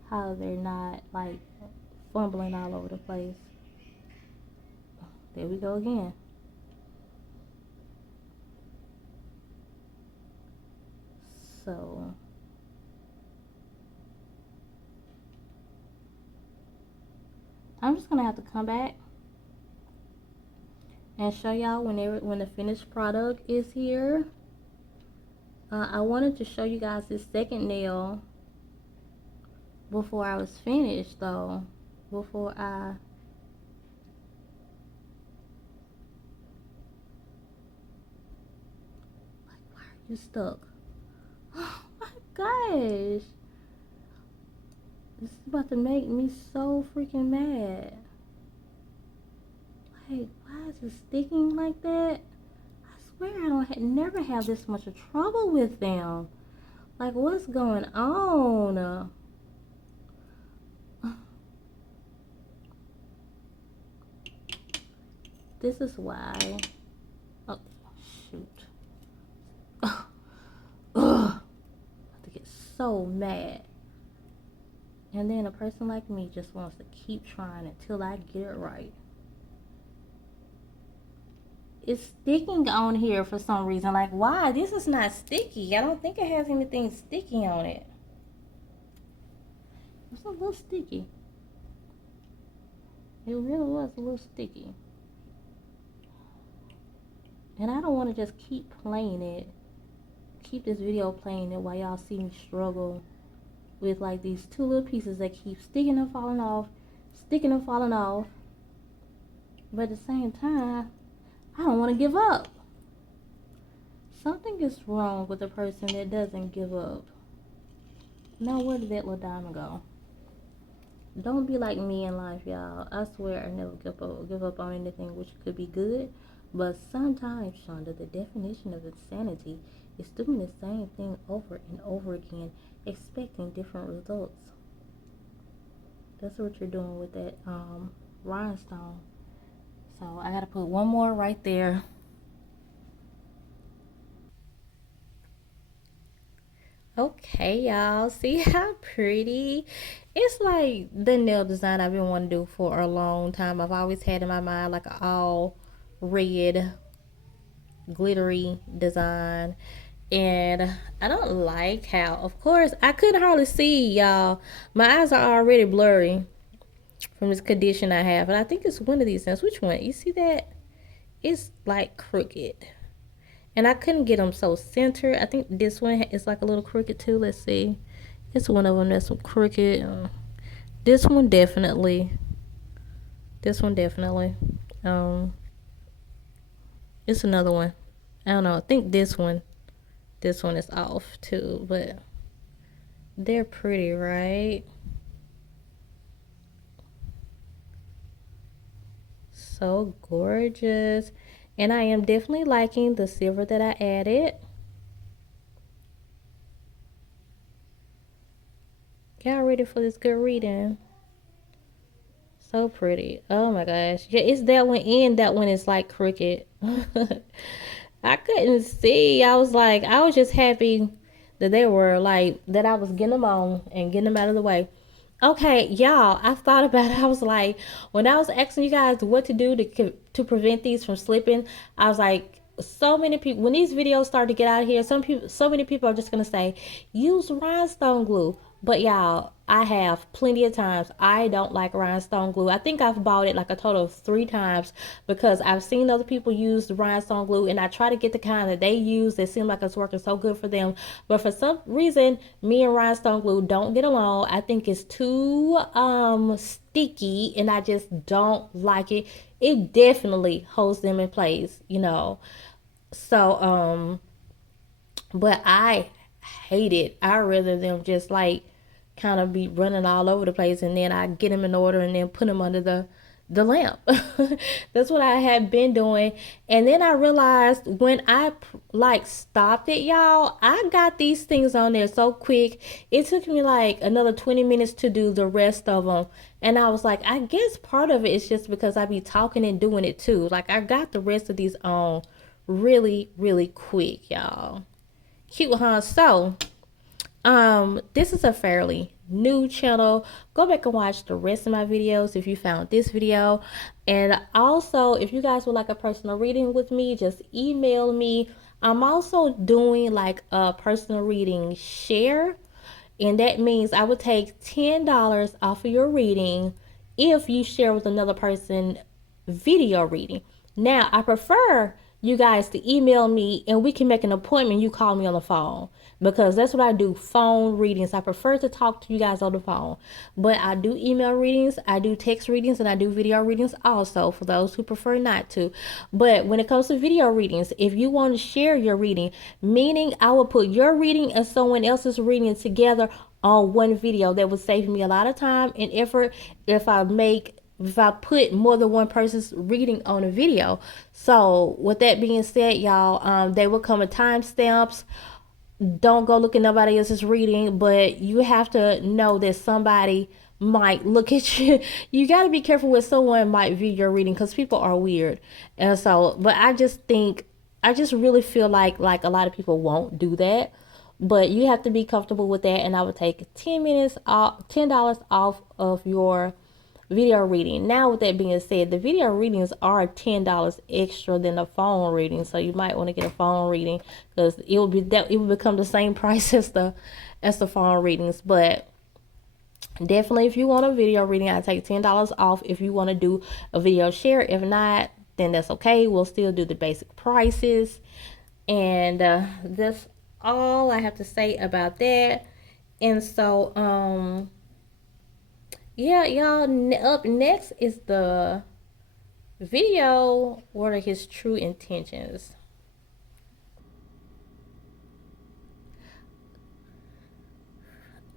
how they're not like fumbling all over the place. There we go again. So I'm just gonna have to come back and show y'all when the finished product is here. I wanted to show you guys this second nail before I was finished though. Before I why are you stuck? Oh my gosh. This is about to make me so freaking mad. Like, why is it sticking like that? I swear I don't never have this much trouble with them. Like, what's going on? This is why. Oh, shoot. Ugh. I have to get so mad. And then a person like me just wants to keep trying until I get it right. It's sticking on here for some reason. Like, why? This is not sticky. I don't think it has anything sticky on it. It's a little sticky. It really was a little sticky. And I don't want to just keep playing it. Keep this video playing it while y'all see me struggle with like these two little pieces that keep sticking and falling off. Sticking and falling off. But at the same time, I don't want to give up. Something is wrong with a person that doesn't give up. Now, where did that little diamond go? Don't be like me in life, y'all. I swear I never give up on anything which could be good. But sometimes, Shonda, the definition of insanity is doing the same thing over and over again, expecting different results. That's what you're doing with that rhinestone. So I gotta put one more right there. Okay, y'all. See how pretty? It's like the nail design I've been wanting to do for a long time. I've always had in my mind like an all red glittery design. And I don't like how, of course, I couldn't hardly see, y'all. My eyes are already blurry from this condition I have. And I think it's one of these things. Which one? You see that? It's like crooked. And I couldn't get them so centered. I think this one is like a little crooked too. Let's see. It's one of them that's crooked. This one definitely. This one definitely. It's another one. I don't know. I think this one is off too. But they're pretty, right? So gorgeous. And I am definitely liking the silver that I added. Y'all ready for this good reading? So pretty. Oh my gosh. Yeah, it's that one and that one is like crooked. I couldn't see. I was just happy that they were like, that I was getting them on and getting them out of the way. Okay, y'all, I thought about it. I was like, when I was asking you guys what to do to prevent these from slipping, I was like, so many people, when these videos start to get out of here, so many people are just gonna say, use rhinestone glue. But y'all, I have plenty of times. I don't like rhinestone glue. I think I've bought it like a total of 3 times because I've seen other people use the rhinestone glue, and I try to get the kind that they use that seem like it's working so good for them. But for some reason, me and rhinestone glue don't get along. I think it's too sticky, and I just don't like it. It definitely holds them in place, you know. So but I hate it. I rather them just like kind of be running all over the place, and then I get them in order and then put them under the lamp. That's what I had been doing. And then I realized when I like stopped it, y'all, I got these things on there so quick. It took me like another 20 minutes to do the rest of them. And I was like, I guess part of it is just because I be talking and doing it too. Like I got the rest of these on really, really quick, y'all. Cute, huh? So, this is a fairly new channel. Go back and watch the rest of my videos if you found this video. And also, if you guys would like a personal reading with me, just email me. I'm also doing like a personal reading share, and that means I would take $10 off of your reading if you share with another person video reading. Now, I prefer you guys to email me and we can make an appointment. You call me on the phone because that's what I do, phone readings. I prefer to talk to you guys on the phone, but I do email readings, I do text readings, and I do video readings also for those who prefer not to. But when it comes to video readings, if you want to share your reading, meaning I will put your reading and someone else's reading together on one video, that would save me a lot of time and effort if I put more than one person's reading on a video. So with that being said, y'all, they will come with timestamps. Don't go look at nobody else's reading, but you have to know that somebody might look at you. You got to be careful with someone might view your reading because people are weird. And so, but I just really feel like a lot of people won't do that. But you have to be comfortable with that, and I would take 10 minutes off, $10 off of your video reading. Now, with that being said, the video readings are $10 extra than a phone reading, so you might want to get a phone reading because it will become the same price as the phone readings. But definitely, if you want a video reading, I take $10 off. If you want to do a video share, if not, then that's okay. We'll still do the basic prices, and that's all I have to say about that. And so, yeah, y'all, up next is the video. What are his true intentions?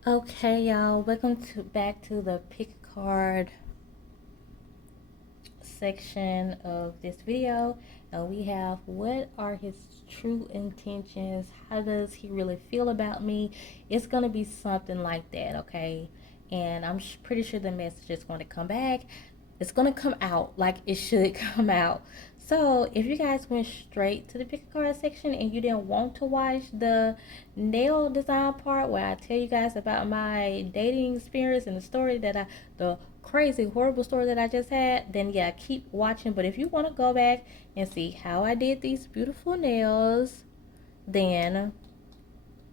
Okay, y'all, welcome back to the pick a card section of this video. We have, what are his true intentions? How does he really feel about me? It's gonna be something like that, okay? And I'm pretty sure the message is going to come back. It's going to come out like it should come out. So if you guys went straight to the pick a card section and you didn't want to watch the nail design part where I tell you guys about my dating experience and the crazy horrible story that I just had, then yeah, keep watching. But if you want to go back and see how I did these beautiful nails, then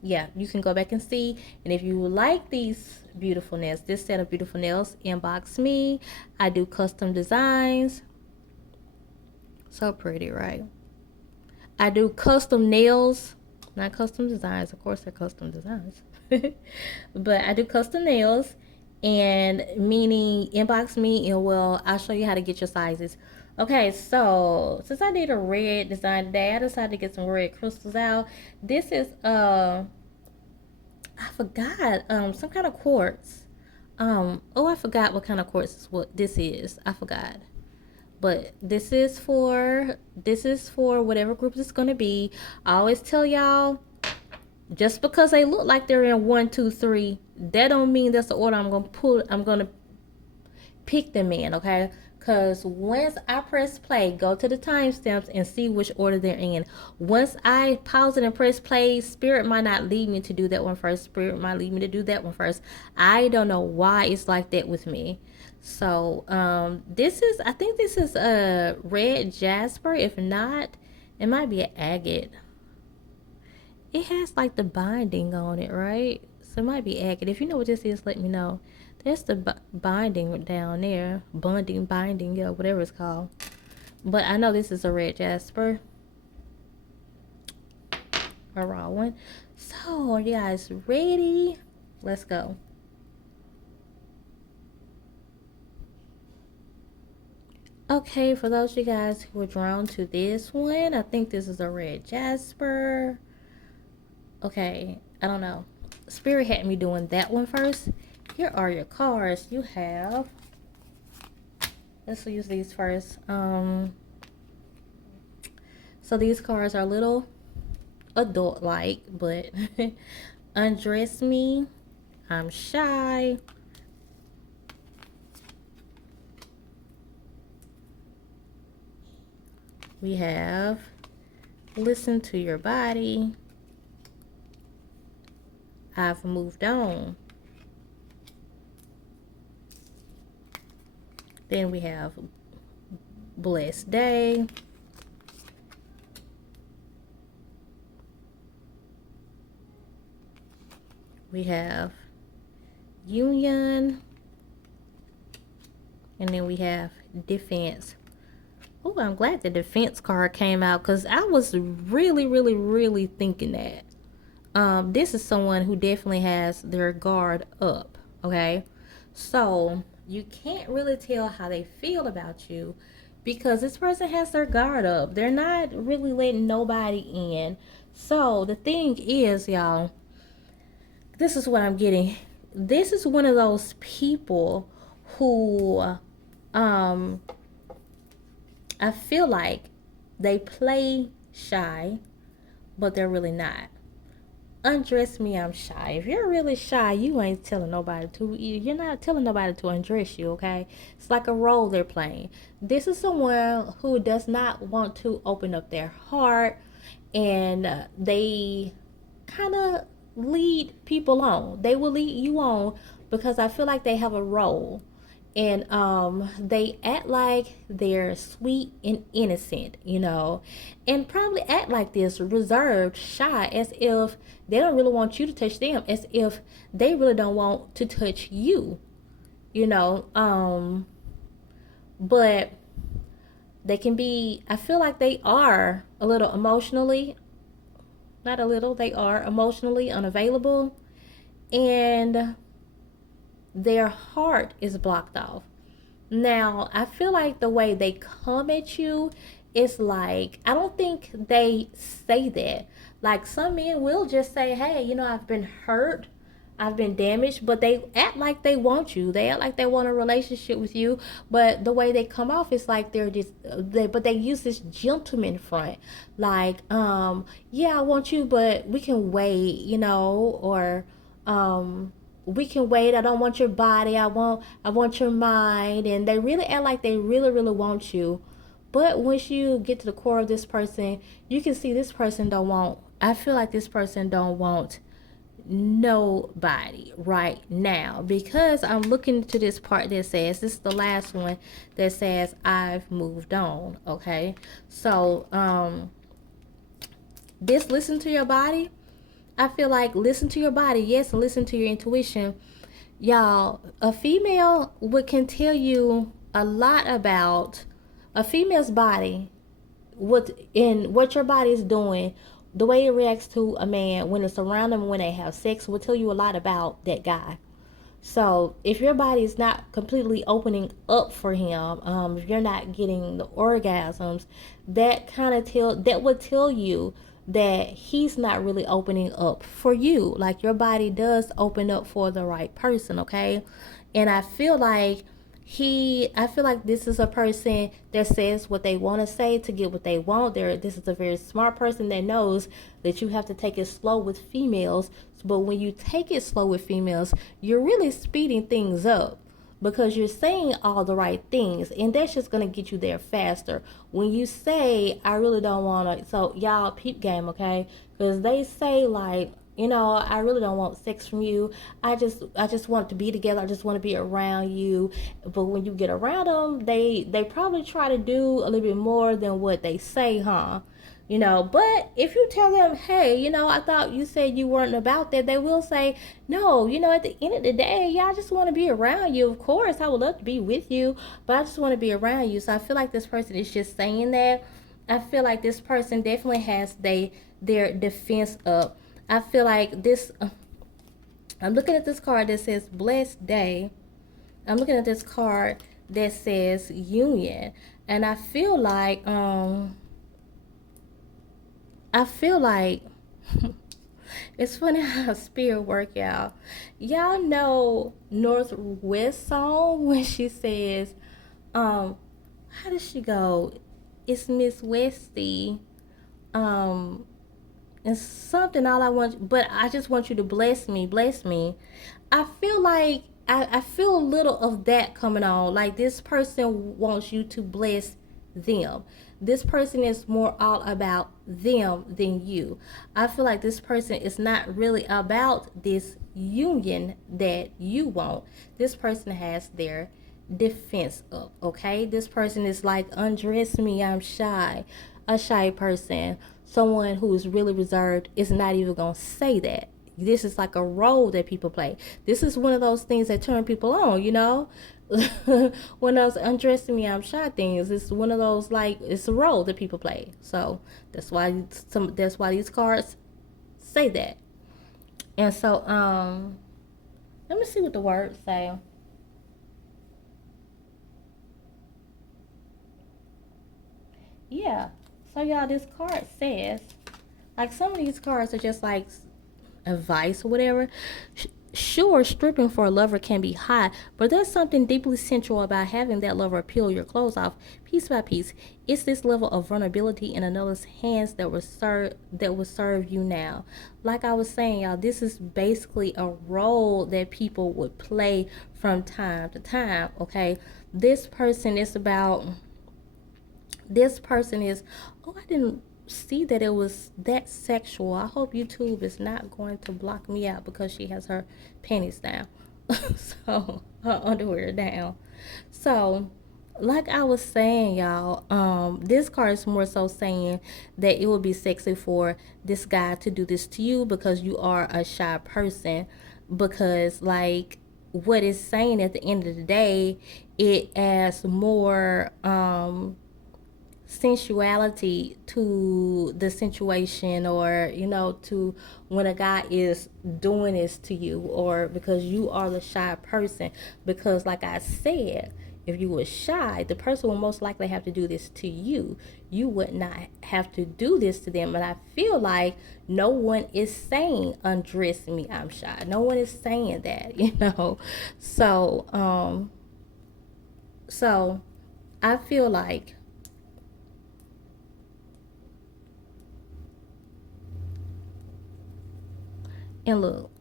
yeah, you can go back and see. And if you like these beautiful nails, this set of beautiful nails, inbox me. I do custom designs. So pretty, right? I do custom nails, not custom designs. Of course, they're custom designs. But I do custom nails, and meaning inbox me and I'll show you how to get your sizes. Okay, so since I did a red design today, I decided to get some red crystals out. This is I forgot some kind of quartz. Oh, I forgot what kind of quartz what this is. I forgot. But this is for whatever group it's gonna be. I always tell y'all, just because they look like they're in 1, 2, 3, that don't mean that's the order I'm gonna pick them in, okay? Because once I press play, go to the timestamps and see which order they're in. Once I pause it and press play, Spirit might not lead me to do that one first. Spirit might lead me to do that one first. I don't know why it's like that with me. So I think this is a red jasper. If not, it might be an agate. It has like the binding on it, right? So it might be agate. If you know what this is, let me know. There's the binding down there. Binding, yeah, whatever it's called. But I know this is a red jasper. A raw one. So, are you guys ready? Let's go. Okay, for those of you guys who are drawn to this one, I think this is a red jasper. Okay, I don't know. Spirit had me doing that one first. Here are your cards. You have, let's use these first. So these cards are a little adult-like, but undress me. I'm shy. We have listen to your body. I've moved on. Then we have blessed day. We have union. And then we have defense. Oh, I'm glad the defense card came out because I was really thinking that. This is someone who definitely has their guard up, okay? So you can't really tell how they feel about you because this person has their guard up. They're not really letting nobody in. So the thing is, y'all, this is what I'm getting. This is one of those people who, I feel like they play shy, but they're really not. Undress me, I'm shy. If you're really shy, you ain't telling nobody to. You're not telling nobody to undress you, okay? It's like a role they're playing. This is someone who does not want to open up their heart, and they kind of lead people on. They will lead you on because I feel like they have a role. And they act like they're sweet and innocent, and probably act like this, reserved, shy, as if they don't really want you to touch them, as if they really don't want to touch you, but they can be, I feel like they are a little emotionally, not a little, they are emotionally unavailable, and their heart is blocked off. Now, I feel like the way they come at you is like, I don't think they say that. Like, some men will just say, hey, I've been hurt, I've been damaged, but they act like they want you. They act like they want a relationship with you, but the way they come off is like but they use this gentleman front. Like, yeah, I want you, but we can wait, or, we can wait. I don't want your body. I want your mind. And they really act like they really want you. But once you get to the core of this person, you can see this person don't want, I feel like this person don't want nobody right now, because I'm looking to this part that says, this is the last one that says, I've moved on. Okay. So, this listen to your body. I feel like listen to your body, yes, and listen to your intuition. Y'all, a female can tell you a lot about a female's body, what your body is doing, the way it reacts to a man when it's around them, when they have sex, will tell you a lot about that guy. So if your body is not completely opening up for him, if you're not getting the orgasms, that would tell you that he's not really opening up for you. Like, your body does open up for the right person, okay? And I feel like I feel like this is a person that says what they want to say to get what they want. This is a very smart person that knows that you have to take it slow with females. But when you take it slow with females, you're really speeding things up because you're saying all the right things, and that's just gonna get you there faster. When you say, I really don't want to, so y'all peep game, okay? Because they say like, I really don't want sex from you. I just want to be together. I just want to be around you. But when you get around them, they probably try to do a little bit more than what they say, huh? But if you tell them, hey, I thought you said you weren't about that, they will say, no, at the end of the day, yeah, I just want to be around you. Of course, I would love to be with you, but I just want to be around you. So I feel like this person is just saying that. I feel like this person definitely has their defense up. I feel like this. I'm looking at this card that says blessed day. I'm looking at this card that says union, and I feel like it's funny how spirit work out. Y'all know Northwest song when she says, um, how does she go? It's Miss Westy. Um, and something all I want, but I just want you to bless me. I feel like I feel a little of that coming on. Like this person wants you to bless them. This person is more all about them than you. I feel like this person is not really about this union that you want. This person has their defense up, okay? This person is like, undress me, I'm shy. A shy person, someone who is really reserved, is not even gonna say that. This is like a role that people play. This is one of those things that turn people on. One of those undressing me, I'm shy things. It's one of those, like, it's a role that people play. So that's why these cards say that. And so let me see what the words say. Yeah. So y'all, this card says, like, some of these cards are just like advice or whatever. Sure, stripping for a lover can be hot, but there's something deeply sensual about having that lover peel your clothes off piece by piece. It's this level of vulnerability in another's hands that will serve you now. Like I was saying, y'all, this is basically a role that people would play from time to time. Okay, this person is about. This person is. Oh, I didn't see that it was that sexual. I hope YouTube is not going to block me out because she has her panties down. So her underwear down. So like I was saying, y'all, this card is more so saying that it would be sexy for this guy to do this to you because you are a shy person. Because, like, what it's saying at the end of the day, it adds more sensuality to the situation, or to when a guy is doing this to you, or because you are the shy person. Because like I said, if you were shy, the person will most likely have to do this to you. You would not have to do this to them. And I feel like no one is saying undress me, I'm shy. No one is saying that. So I feel like, and look,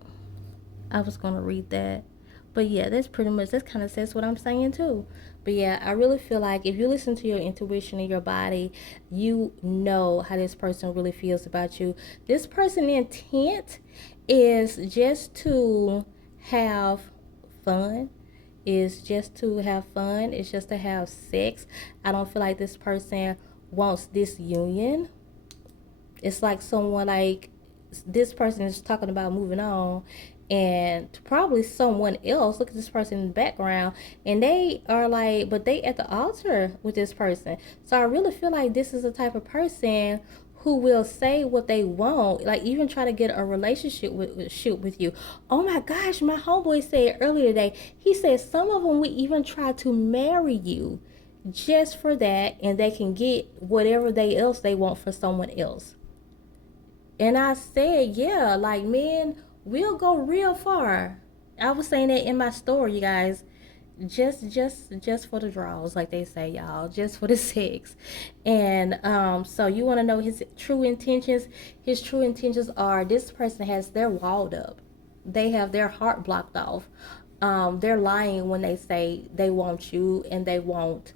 I was gonna read that. But yeah, that kind of says what I'm saying too. But yeah, I really feel like if you listen to your intuition and your body, you know how this person really feels about you. This person intent is just to have fun. Is just to have fun. It's just to have sex. I don't feel like this person wants this union. It's like someone, like, this person is talking about moving on, and probably someone else. Look at this person in the background, and they are like, but they at the altar with this person. So I really feel like this is the type of person who will say what they want, like even try to get a relationship with you. Oh my gosh, my homeboy said earlier today, he said some of them would even try to marry you just for that, and they can get whatever they want for someone else. And I said, yeah, like, men will go real far. I was saying that in my story, you guys. just for the draws, like they say, y'all, just for the sex. And so you want to know his true intentions. His true intentions are, this person has their walled up, they have their heart blocked off. They're lying when they say they want you, and they want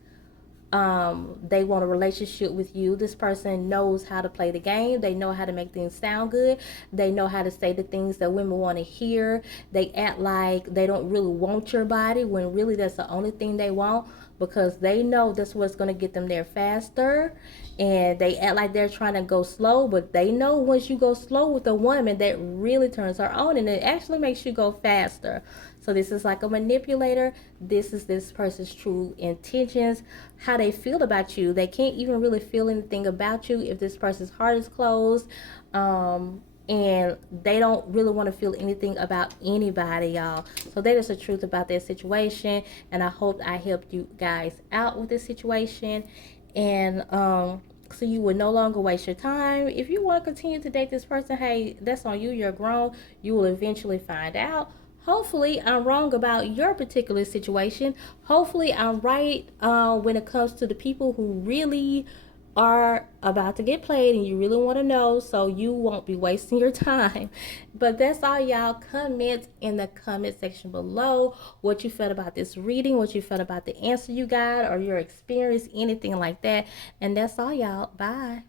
a relationship with you. This person knows how to play the game. They know how to make things sound good. They know how to say the things that women want to hear. They act like they don't really want your body when really that's the only thing they want, because they know that's what's going to get them there faster. And they act like they're trying to go slow, but they know once you go slow with a woman, that really turns her on and it actually makes you go faster. So this is like a manipulator. This is this person's true intentions, how they feel about you. They can't even really feel anything about you if this person's heart is closed. And they don't really want to feel anything about anybody, y'all. So that is the truth about that situation. And I hope I helped you guys out with this situation. And so you would no longer waste your time. If you want to continue to date this person, hey, that's on you. You're grown. You will eventually find out. Hopefully I'm wrong about your particular situation. Hopefully I'm right when it comes to the people who really are about to get played and you really want to know, so you won't be wasting your time. But that's all, y'all. Comment in the comment section below what you felt about this reading, what you felt about the answer you got, or your experience, anything like that. And that's all, y'all. Bye.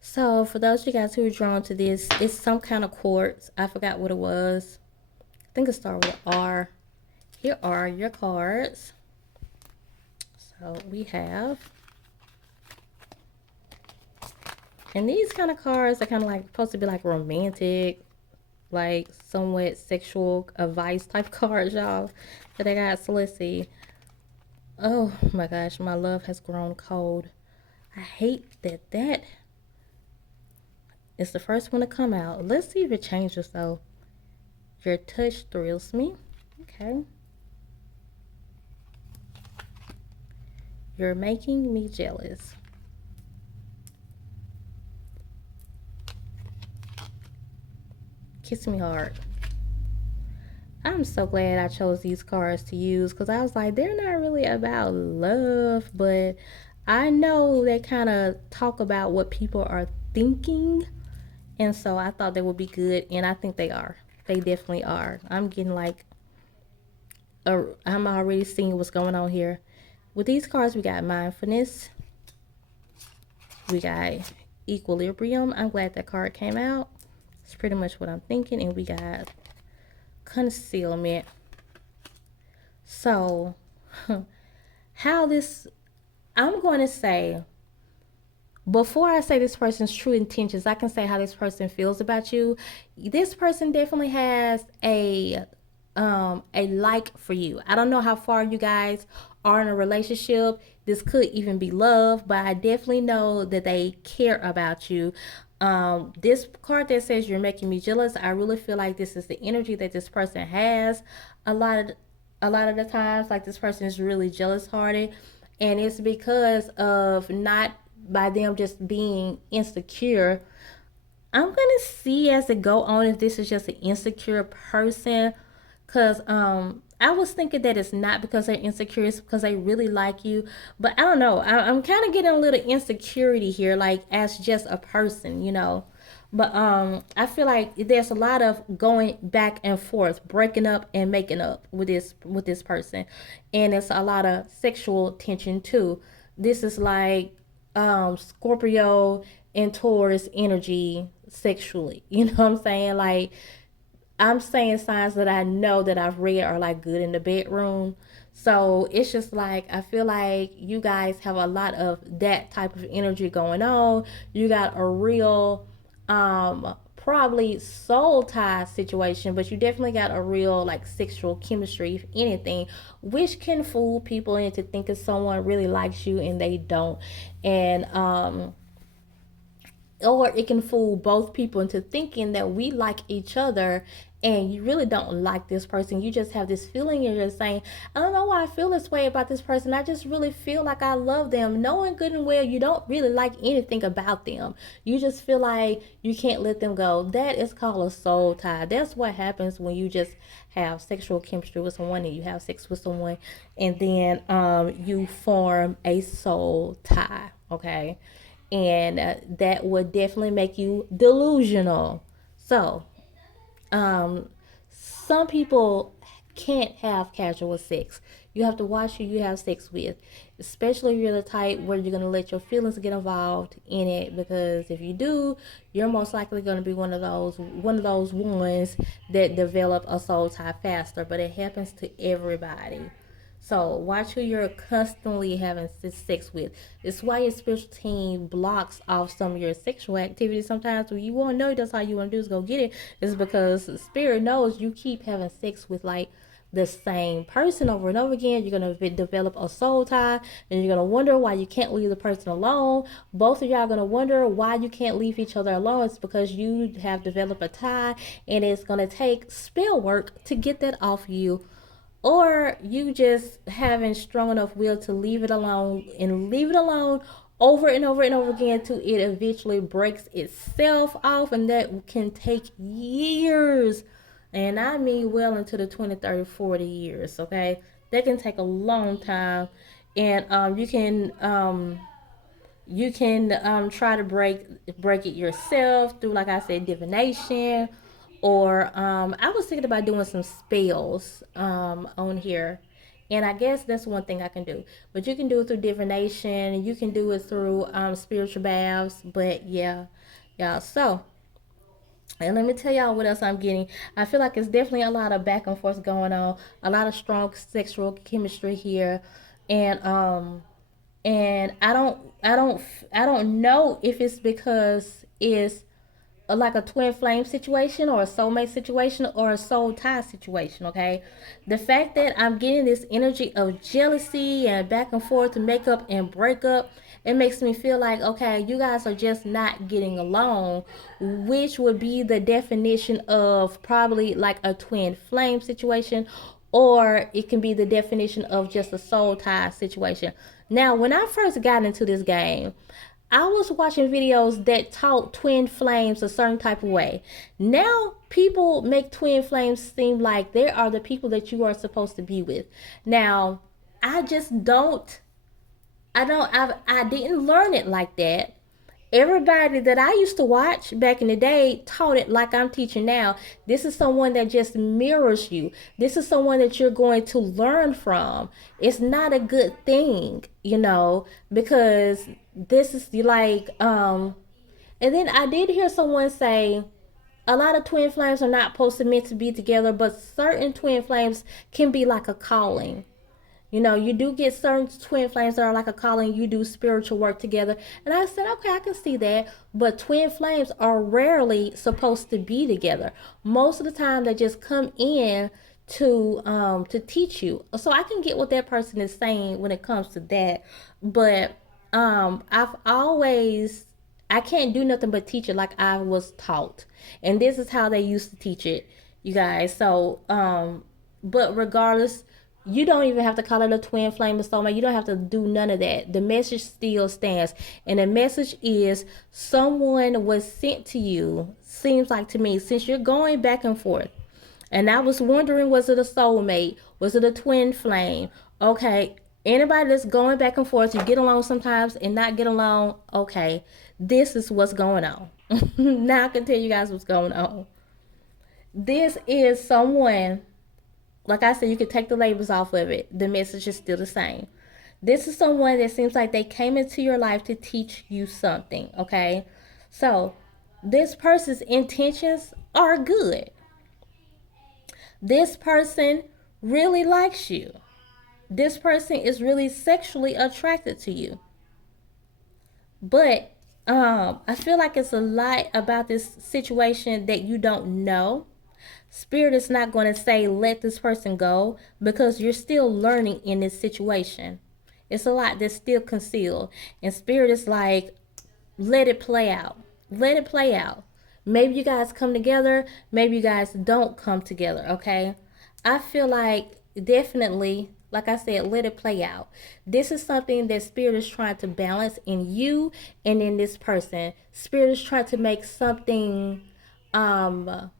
So for those of you guys who are drawn to this, it's some kind of quartz. I forgot what it was. I think it started with R. Here are your cards. So we have, and these kind of cards are kind of like supposed to be like romantic, like somewhat sexual advice type cards, y'all, that I got. So let's see. Oh my gosh, my love has grown cold. I hate that it's the first one to come out. Let's see if it changes though. Your touch thrills me. Okay. You're making me jealous. Kiss me hard. I'm so glad I chose these cards to use, because I was like, they're not really about love, but I know they kind of talk about what people are thinking. And so I thought they would be good, and I think they are. They definitely are. I'm getting like, I'm already seeing what's going on here. With these cards, we got mindfulness. We got equilibrium. I'm glad that card came out. It's pretty much what I'm thinking. And we got concealment. So, how this, I'm going to say, before I say this person's true intentions, I can say how this person feels about you. This person definitely has a like for you. I don't know how far you guys are in a relationship. This could even be love, but I definitely know that they care about you. This card that says you're making me jealous, I really feel like this is the energy that this person has. A lot of the times, like, this person is really jealous hearted, and it's because of not by them just being insecure. I'm gonna see as it go on if this is just an insecure person, cause I was thinking that it's not because they're insecure, it's because they really like you. But I don't know. I'm kind of getting a little insecurity here, like as just a person, you know. But I feel like there's a lot of going back and forth, breaking up and making up with this person, and it's a lot of sexual tension too. This is like Scorpio and Taurus energy sexually. You know what I'm saying? Like, I'm saying signs that I know that I've read are like good in the bedroom. So it's just like, I feel like you guys have a lot of that type of energy going on. You got a real, probably soul tie situation, but you definitely got a real like sexual chemistry, if anything, which can fool people into thinking someone really likes you and they don't. And, or it can fool both people into thinking that we like each other and you really don't like this person. You just have this feeling, and you're saying, I don't know why I feel this way about this person. I just really feel like I love them, knowing good and well you don't really like anything about them. You just feel like you can't let them go. That is called a soul tie. That's what happens when you just have sexual chemistry with someone, and you have sex with someone, and then you form a soul tie. Okay, and that would definitely make you delusional. So um, some people can't have casual sex. You have to watch who you have sex with, especially if you're the type where you're gonna let your feelings get involved in it. Because if you do, you're most likely gonna be one of those ones that develop a soul tie faster. But it happens to everybody. So watch who you're constantly having sex with. It's why your spiritual team blocks off some of your sexual activity sometimes when you won't know that's all you want to do is go get it. It's because spirit knows you keep having sex with like the same person over and over again. You're going to develop a soul tie, and you're going to wonder why you can't leave the person alone. Both of y'all are going to wonder why you can't leave each other alone. It's because you have developed a tie, and it's going to take spell work to get that off you, or you just having strong enough will to leave it alone and leave it alone over and over and over again till it eventually breaks itself off, and that can take years, and I mean well into the 20, 30, 40 years. Okay, that can take a long time, and you can try to break it yourself through, like I said, divination, or I was thinking about doing some spells on here, and I guess that's one thing I can do. But you can do it through divination. You can do it through spiritual baths. But yeah, yeah. So, and let me tell y'all what else I'm getting. I feel like it's definitely a lot of back and forth going on, a lot of strong sexual chemistry here, and I don't know if it's because it's like a twin flame situation, or a soulmate situation, or a soul tie situation. Okay, the fact that I'm getting this energy of jealousy and back and forth to make up and break up, it makes me feel like, okay, you guys are just not getting along, which would be the definition of probably like a twin flame situation, or it can be the definition of just a soul tie situation. Now, when I first got into this game, I was watching videos that taught twin flames a certain type of way. Now, people make twin flames seem like they are the people that you are supposed to be with. Now, I just don't, I didn't learn it like that. Everybody that I used to watch back in the day taught it like I'm teaching now. This is someone that just mirrors you. This is someone that you're going to learn from. It's not a good thing, because this is like and then I did hear someone say a lot of twin flames are not supposed to meant to be together, but certain twin flames can be like a calling. You do get certain twin flames that are like a calling. You do spiritual work together. And I said, okay, I can see that. But twin flames are rarely supposed to be together. Most of the time, they just come in to teach you. So I can get what that person is saying when it comes to that. But I've always I can't do nothing but teach it like I was taught. And this is how they used to teach it, you guys. So, but regardless, you don't even have to call it a twin flame or soulmate. You don't have to do none of that. The message still stands. And the message is someone was sent to you, seems like to me, since you're going back and forth. And I was wondering, was it a soulmate? Was it a twin flame? Okay, anybody that's going back and forth, you get along sometimes and not get along. Okay, this is what's going on. Now I can tell you guys what's going on. This is someone, like I said, you can take the labels off of it. The message is still the same. This is someone that seems like they came into your life to teach you something, okay? So, this person's intentions are good. This person really likes you. This person is really sexually attracted to you. But I feel like it's a lot about this situation that you don't know. Spirit is not going to say, let this person go, because you're still learning in this situation. It's a lot that's still concealed. And Spirit is like, let it play out. Let it play out. Maybe you guys come together, maybe you guys don't come together, okay? I feel like definitely, like I said, let it play out. This is something that Spirit is trying to balance in you and in this person. Spirit is trying to make something um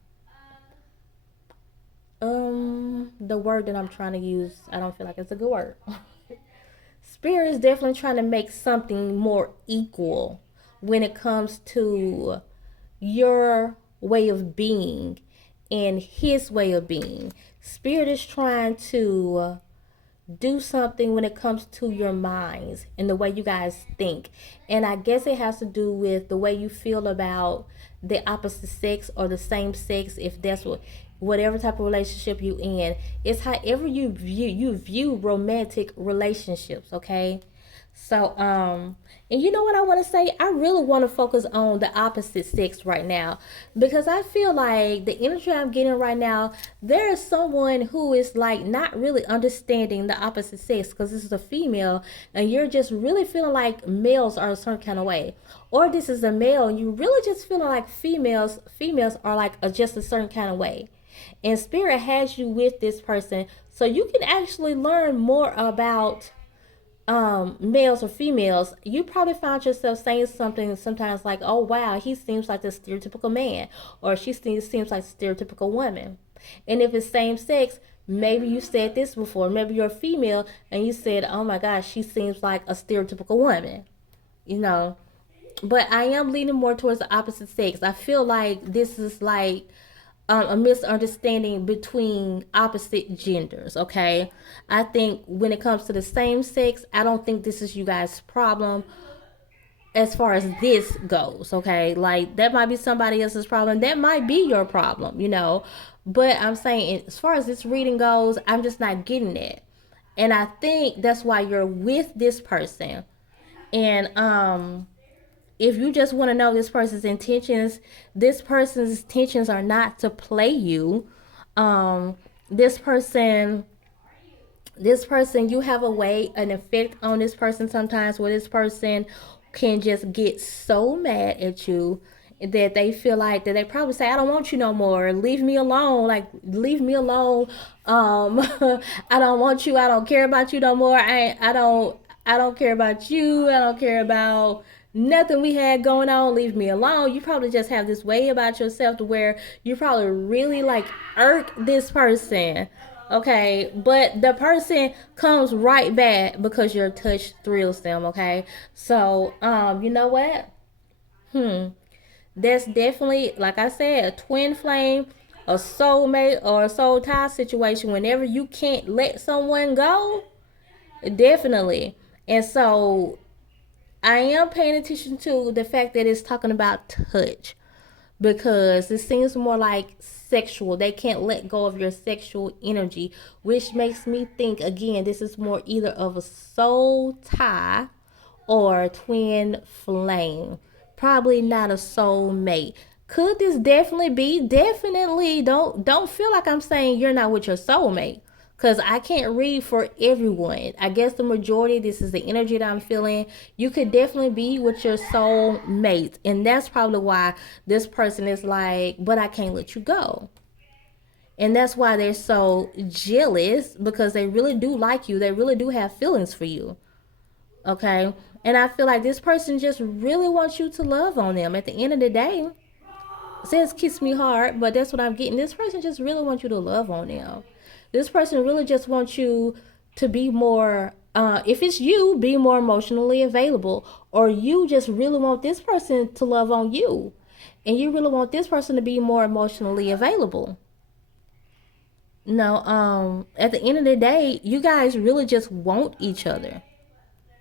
the word that I'm trying to use, I don't feel like it's a good word. Spirit is definitely trying to make something more equal when it comes to your way of being and his way of being. Spirit is trying to do something when it comes to your minds and the way you guys think. And I guess it has to do with the way you feel about the opposite sex or the same sex, if that's whatever type of relationship you in. It's however you view romantic relationships, okay? So, and you know what I want to say? I really want to focus on the opposite sex right now because I feel like the energy I'm getting right now, there is someone who is like not really understanding the opposite sex because this is a female and you're just really feeling like males are a certain kind of way. Or this is a male and you really just feeling like females are like just a certain kind of way. And Spirit has you with this person so you can actually learn more about males or females. You probably found yourself saying something sometimes like, oh wow, he seems like the stereotypical man, or she seems like a stereotypical woman. And if it's same sex, maybe you said this before, maybe you're a female and you said, oh my gosh, she seems like a stereotypical woman, you know. But I am leaning more towards the opposite sex. I feel like this is like a misunderstanding between opposite genders, okay? I think when it comes to the same sex, I don't think this is you guys' problem as far as this goes, okay? Like, that might be somebody else's problem. That might be your problem, you know? But I'm saying, as far as this reading goes, I'm just not getting it. And I think that's why you're with this person. And, if you just want to know this person's intentions are not to play you. Um, this person, this person, you have a way, an effect on this person sometimes where this person can just get so mad at you that they feel like that they probably say, I don't want you no more, leave me alone, like leave me alone. um I don't want you, I don't care about you no more, I don't care about you, I don't care about nothing we had going on, leave me alone. You probably just have this way about yourself to where you probably really like irk this person, okay? But the person comes right back because your touch thrills them, okay? So you know what, that's definitely, like I said, a twin flame, a soulmate, or a soul tie situation. Whenever you can't let someone go, definitely. And so I am paying attention to the fact that it's talking about touch because it seems more like sexual. They can't let go of your sexual energy, which makes me think again, this is more either of a soul tie or a twin flame. Probably not a soulmate. Could this definitely be? Definitely. Don't feel like I'm saying you're not with your soulmate, because I can't read for everyone. I guess the majority, this is the energy that I'm feeling. You could definitely be with your soul mate. And that's probably why this person is like, but I can't let you go. And that's why they're so jealous, because they really do like you. They really do have feelings for you. Okay. And I feel like this person just really wants you to love on them. At the end of the day, it says kiss me hard, but that's what I'm getting. This person just really wants you to love on them. This person really just wants you to be more, if it's you, be more emotionally available. Or you just really want this person to love on you. And you really want this person to be more emotionally available. No, at the end of the day, you guys really just want each other.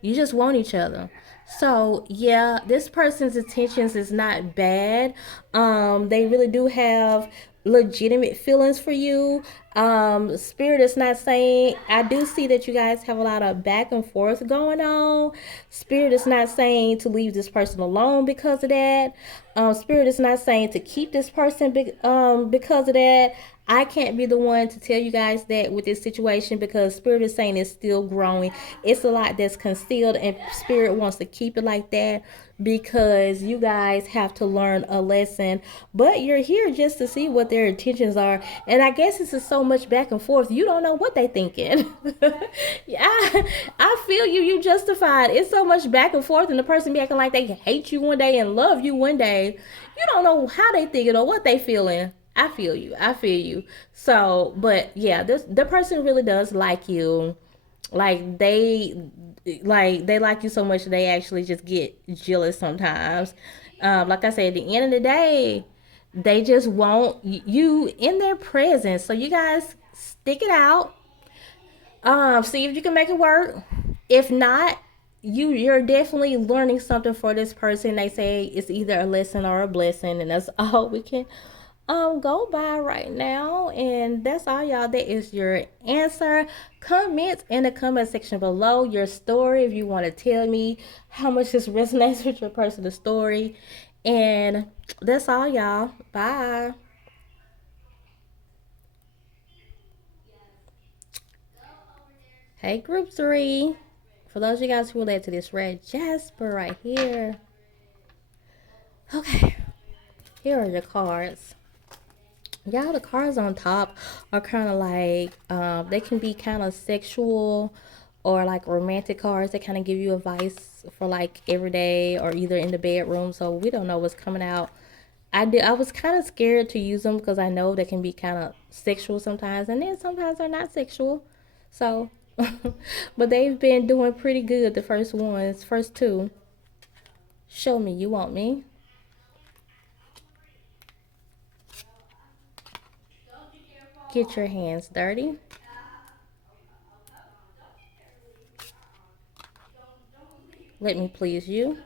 You just want each other. So yeah, this person's intentions is not bad. They really do have legitimate feelings for you. Spirit is not saying, I do see that you guys have a lot of back and forth going on. Spirit is not saying to leave this person alone because of that. Spirit is not saying to keep this person because of that. I can't be the one to tell you guys that with this situation because Spirit is saying it's still growing. It's a lot that's concealed, and Spirit wants to keep it like that because you guys have to learn a lesson. But you're here just to see what their intentions are. And I guess this is so much back and forth. You don't know what they thinking. Yeah, I feel you. You justified. It's so much back and forth, and the person be acting like they hate you one day and love you one day. You don't know how they thinking or what they feeling. I feel you. I feel you. So, but yeah, this the person really does like you. Like they like you so much they actually just get jealous sometimes. Like I said, at the end of the day, they just want you in their presence. So you guys stick it out. See if you can make it work. If not, you're definitely learning something for this person. They say it's either a lesson or a blessing, and that's all we can go by right now. And that's all, y'all. That is your answer. Comment in the comment section below your story if you want to tell me how much this resonates with your personal story. And that's all, y'all. Bye. Hey, group three. For those of you guys who relate to this red Jasper right here. Okay, here are your cards. Y'all, the cards on top are kind of like, they can be kind of sexual or like romantic cards that kind of give you advice for like every day or either in the bedroom. So we don't know what's coming out. I was kind of scared to use them because I know they can be kind of sexual sometimes, and then sometimes they're not sexual. So, but they've been doing pretty good. The first ones, first two. Show me you want me. Get your hands dirty. Let me please you.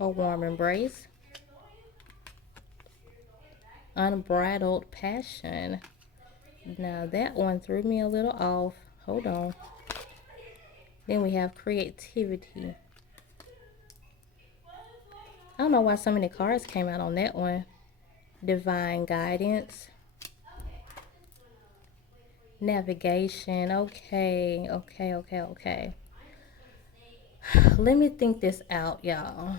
A warm embrace. Unbridled passion. Now that one threw me a little off. Hold on. Then we have creativity. I don't know why so many cards came out on that one. Divine guidance. Navigation. Okay, okay, okay, okay. Let me think this out, y'all.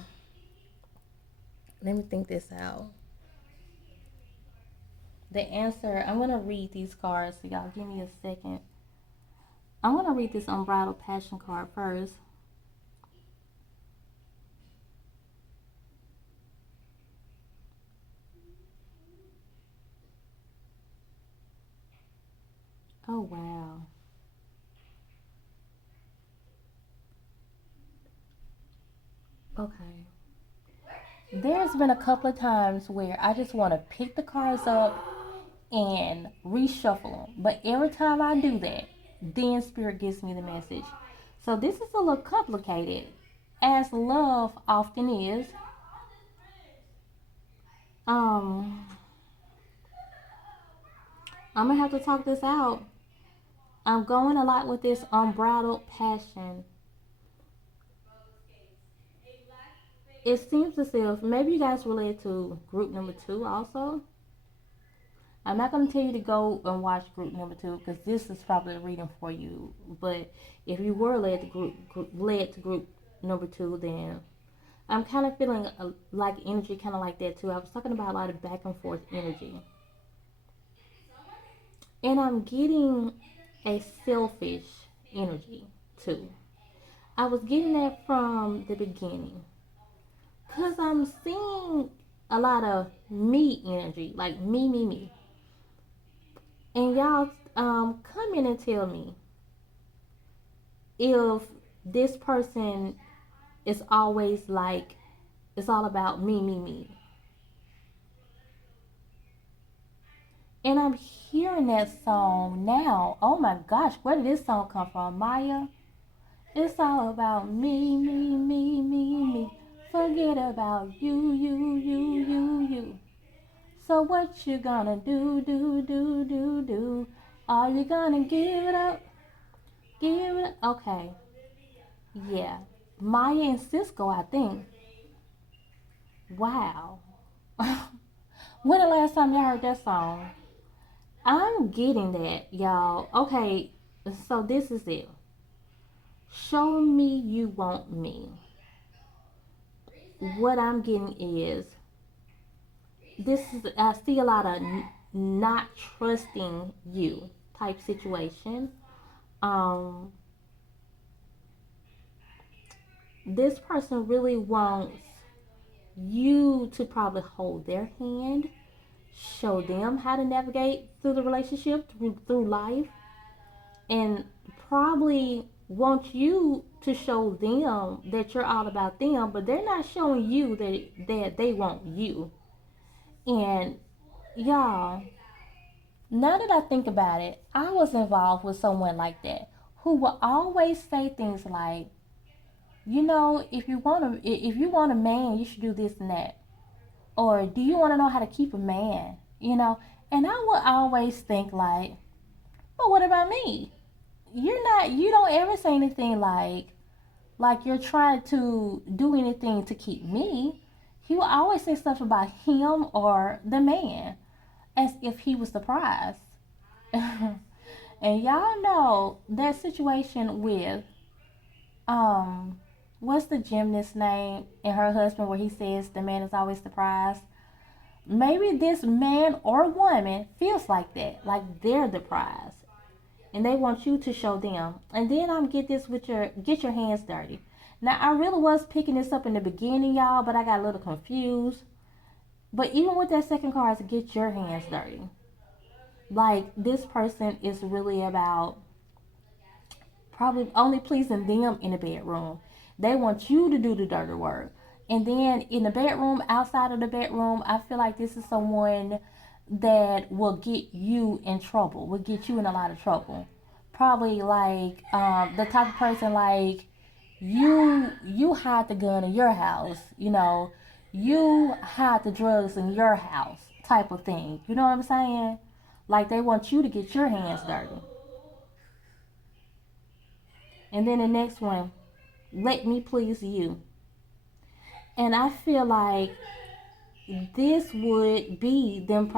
Let me think this out. The answer, I'm going to read these cards, so y'all give me a second. I'm going to read this Unbridled Passion card first. Oh, wow. Okay. There's been a couple of times where I just want to pick the cards up and reshuffle them. But every time I do that, then Spirit gives me the message. So this is a little complicated, as love often is. Um, I'm gonna have to talk this out. I'm going a lot with this unbridled passion. It seems as if maybe you guys relate to group number two also. I'm not going to tell you to go and watch group number two because this is probably a reading for you. But if you were led to group number two, then I'm kind of feeling like energy, kind of like that too. I was talking about a lot of back and forth energy, and I'm getting a selfish energy too. I was getting that from the beginning because I'm seeing a lot of me energy, like me. And y'all, come in and tell me if this person is always like it's all about me. And I'm hearing that song now. Oh my gosh, where did this song come from, Maya? It's all about me. Forget about you. So what you gonna do? Are you gonna give it up? Give it up? Okay. Yeah. Maya and Cisco, I think. Wow. When the last time y'all heard that song? I'm getting that, y'all. Okay, so this is it. Show me you want me. What I'm getting is this is I see a lot of not trusting you type situation. Um, this person really wants you to probably hold their hand, show them how to navigate through the relationship, through life, and probably want you to show them that you're all about them, but they're not showing you that they want you. And y'all, now that I think about it, I was involved with someone like that who will always say things like, if you want a man, you should do this and that. Or do you want to know how to keep a man? And I would always think like, but what about me? You don't ever say anything like you're trying to do anything to keep me. He will always say stuff about him or the man as if he was the prize. And y'all know that situation with um what's the gymnast's name and her husband where he says the man is always the prize. Maybe this man or woman feels like that, like they're the prize, and they want you to show them. And then I'm get this with your get your hands dirty. Now I really was picking this up in the beginning, y'all, but I got a little confused. But even with that second card, to get your hands dirty, like this person is really about probably only pleasing them in the bedroom. They want you to do the dirty work. And then in the bedroom, outside of the bedroom, I feel like this is someone that will get you in trouble, will get you in a lot of trouble. Probably like the type of person like you hide the gun in your house, you hide the drugs in your house type of thing. You know what I'm saying? Like they want you to get your hands dirty. And then the next one, let me please you. And I feel like this would be them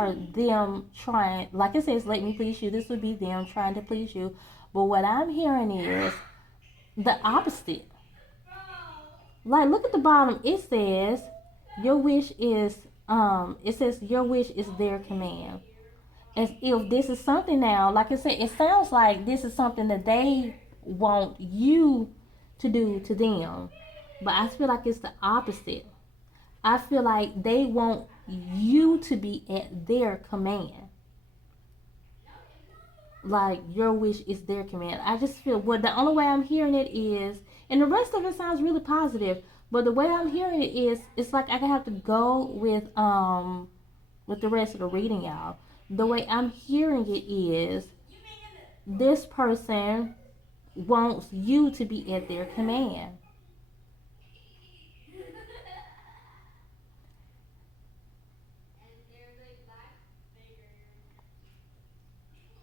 trying, like it says, let me please you. This would be them trying to please you. But what I'm hearing is the opposite. Like, look at the bottom. It says, your wish is, it says, your wish is their command. As if this is something now, like I said, it sounds like this is something that they want you to do to them. But I feel like it's the opposite. I feel like they want you to be at their command. Like your wish is their command. I just feel the only way I'm hearing it is, and the rest of it sounds really positive, but the way I'm hearing it is, it's like I have to go with the rest of the reading, y'all. The way I'm hearing it is, this person wants you to be at their command.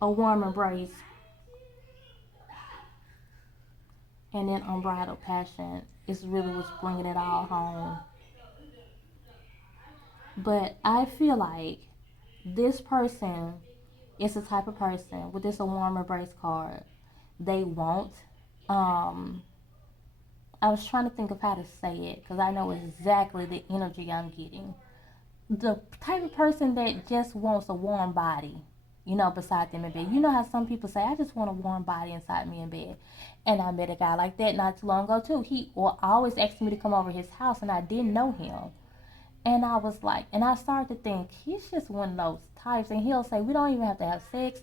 A warm embrace, and then unbridled passion is really what's bringing it all home. But I feel like this person is the type of person with this a warm embrace card. They want. Um, I was trying to think of how to say it because I know exactly the energy I'm getting. The type of person that just wants a warm body, beside them in bed. You know how some people say, I just want a warm body inside me in bed. And I met a guy like that not too long ago too. He always asked me to come over his house and I didn't know him. And I was like, and I started to think, he's just one of those types. And he'll say, we don't even have to have sex.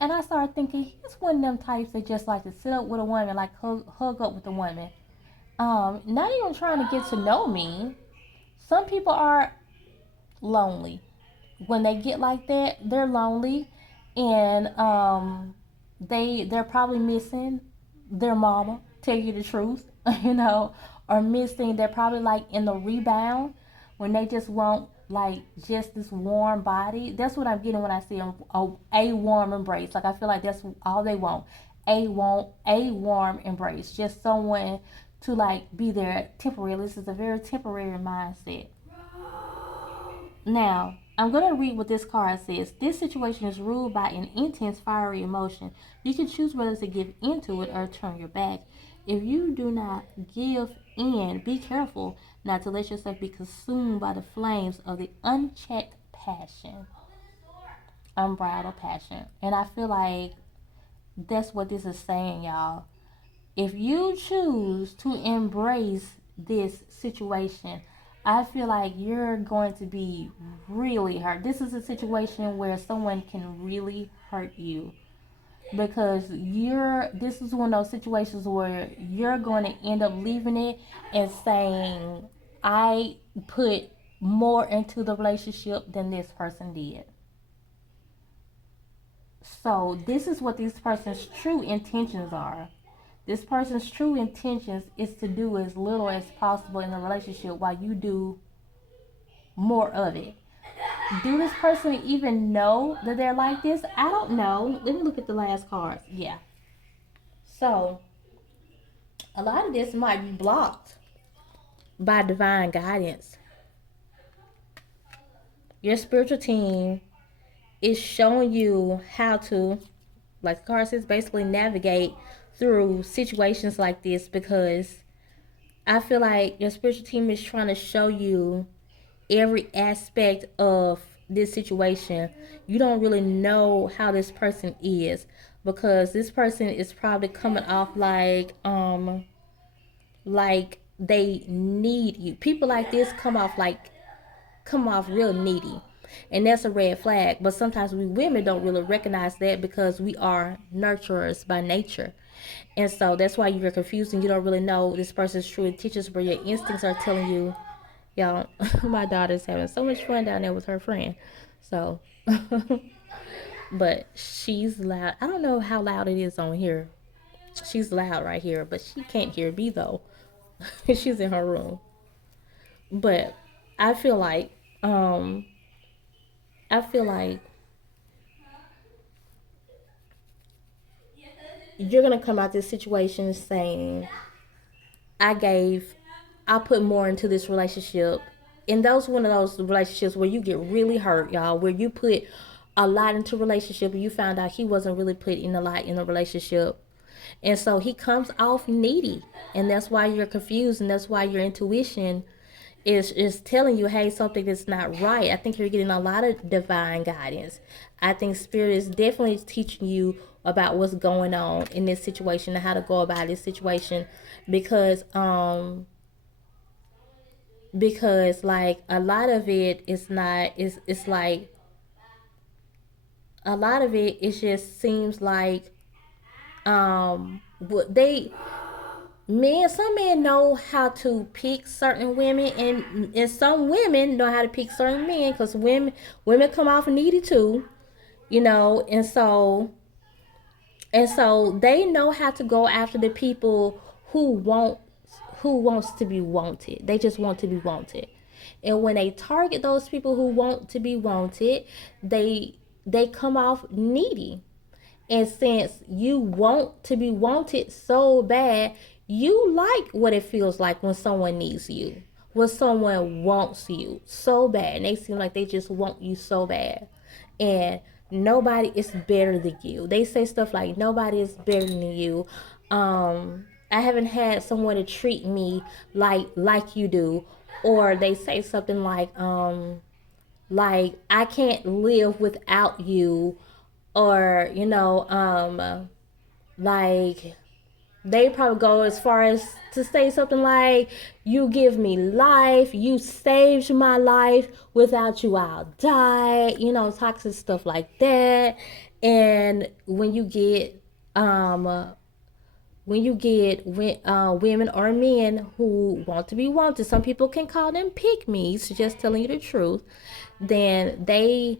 And I started thinking, he's one of them types that just like to sit up with a woman, like hug up with a woman. Not even trying to get to know me. Some people are lonely. When they get like that, they're lonely, and they're probably missing their mama. Tell you the truth, or missing. They're probably like in the rebound when they just want like just this warm body. That's what I'm getting when I see a warm embrace. Like I feel like that's all they want. A warm embrace. Just someone to like be there temporarily. This is a very temporary mindset. Now, I'm going to read what this card says. This situation is ruled by an intense, fiery emotion. You can choose whether to give into it or turn your back. If you do not give in, be careful not to let yourself be consumed by the flames of the unchecked passion, unbridled passion. And I feel like that's what this is saying, y'all. If you choose to embrace this situation, I feel like you're going to be really hurt. This is a situation where someone can really hurt you because this is one of those situations where you're going to end up leaving it and saying, I put more into the relationship than this person did. So this is what this person's true intentions are. This person's true intentions is to do as little as possible in a relationship while you do more of it. Do this person even know that they're like this? I don't know. Let me look at the last cards. Yeah. So, a lot of this might be blocked by divine guidance. Your spiritual team is showing you how to, like the card says, basically navigate through situations like this because I feel like your spiritual team is trying to show you every aspect of this situation. You don't really know how this person is because this person is probably coming off like they need you. People like this come off real needy. And that's a red flag. But sometimes we women don't really recognize that because we are nurturers by nature. And so that's why you're confused and you don't really know this person's true intentions, but your instincts are telling you, y'all, my daughter's having so much fun down there with her friend. So, but she's loud. I don't know how loud it is on here. She's loud right here, but she can't hear me though. She's in her room. But I feel like, um, I feel like you're gonna come out this situation saying, I gave, I put more into this relationship. And those one of those relationships where you get really hurt, y'all, where you put a lot into a relationship and you found out he wasn't really putting a lot in the relationship. And so he comes off needy. And that's why you're confused and that's why your intuition is telling you, hey, something is not right. I think you're getting a lot of divine guidance. I think spirit is definitely teaching you about what's going on in this situation and how to go about this situation because like a lot of it is not it's like a lot of it just seems like what they men some men know how to pick certain women and some women know how to pick certain men because women come off needy too, you know. And so they know how to go after the people who wants to be wanted. They just want to be wanted. And when they target those people who want to be wanted, they come off needy. And since you want to be wanted so bad, you like what it feels like when someone needs you, when someone wants you so bad. And they seem like they just want you so bad. And nobody is better than you. They say stuff like, nobody is better than you. I haven't had someone to treat me like you do. Or they say something like I can't live without you, or like they probably go as far as to say something like, you give me life, you saved my life, without you I'll die, toxic stuff like that. And when you get women or men who want to be wanted, some people can call them pick me's, just telling you the truth, then they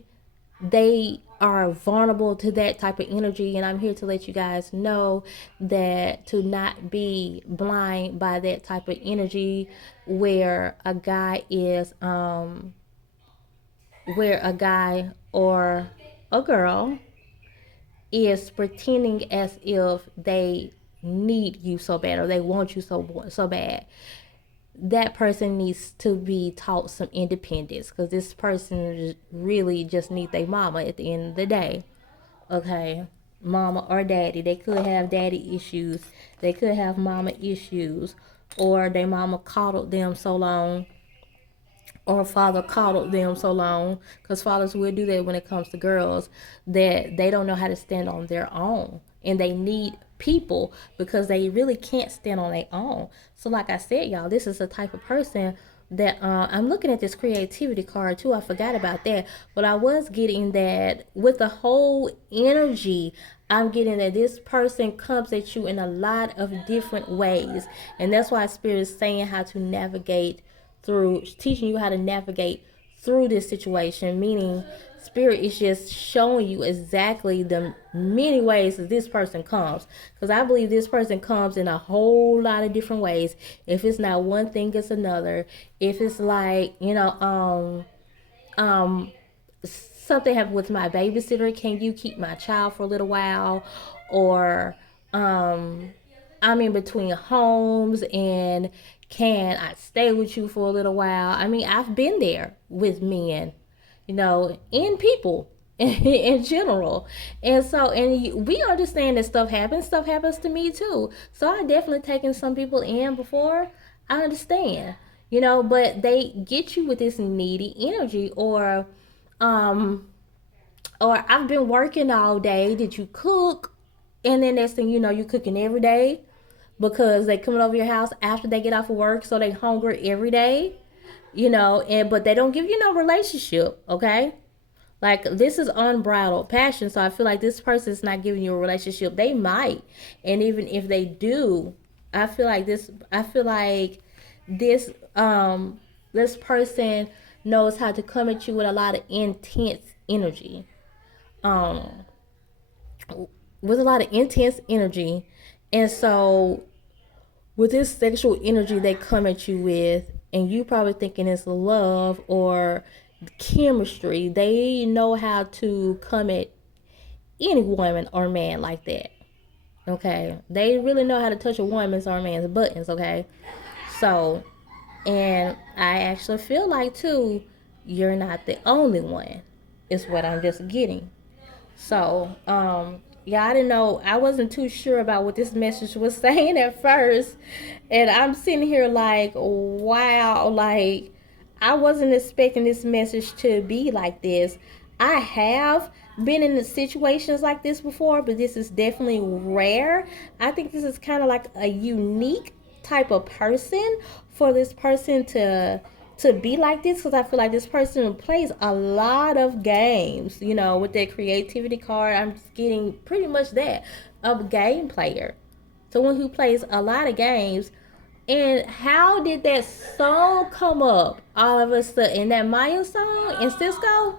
are vulnerable to that type of energy. And I'm here to let you guys know that to not be blind by that type of energy where a guy is where a guy or a girl is pretending as if they need you so bad or they want you so bad. that person needs to be taught some independence, because this person really just need their mama at the end of the day. Okay, mama or daddy. They could have daddy issues, they could have mama issues, or their mama coddled them so long, or father coddled them so long, because fathers will do that when it comes to girls, that they don't know how to stand on their own, and they need people because they really can't stand on their own. So like I said, y'all, this is the type of person that I'm looking at this creativity card too. I forgot about that, but I was getting that with the whole energy. I'm getting that this person comes at you in a lot of different ways, and that's why Spirit is saying how to navigate through, teaching you how to navigate through this situation, meaning Spirit is just showing you exactly the many ways that this person comes, because I believe this person comes in a whole lot of different ways. If it's not one thing, it's another. If it's like, um something happened with my babysitter, can you keep my child for a little while? Or I'm in between homes, and can I stay with you for a little while? I mean, I've been there with men, and people in general. And so, and we understand that stuff happens to me too. So I definitely taken some people in before. I understand, but they get you with this needy energy, um or I've been working all day. Did you cook? And then next thing you know, you're cooking every day, because they coming over your house after they get off of work, so they hungry every day, and but they don't give you no relationship, okay? Like, this is unbridled passion, so I feel like this person is not giving you a relationship. They might, and even if they do, I feel like this this person knows how to come at you with a lot of intense energy. Um with a lot of intense energy. And so with this sexual energy they come at you with, and you probably thinking it's love or chemistry, they know how to come at any woman or man like that. Okay, they really know how to touch a woman's or man's buttons. Okay, so, and I actually feel like too, you're not the only one, is what I'm just getting. So, yeah, I didn't know. I wasn't too sure about what this message was saying at first. And I'm sitting here like, wow, like, I wasn't expecting this message to be like this. I have been in situations like this before, but this is definitely rare. I think this is kind of like a unique type of person for this person to be like this, because I feel like this person plays a lot of games, with their creativity card. I'm just getting pretty much that, a game player, someone who plays a lot of games. And how did that song come up all of a sudden? That Maya song in Cisco?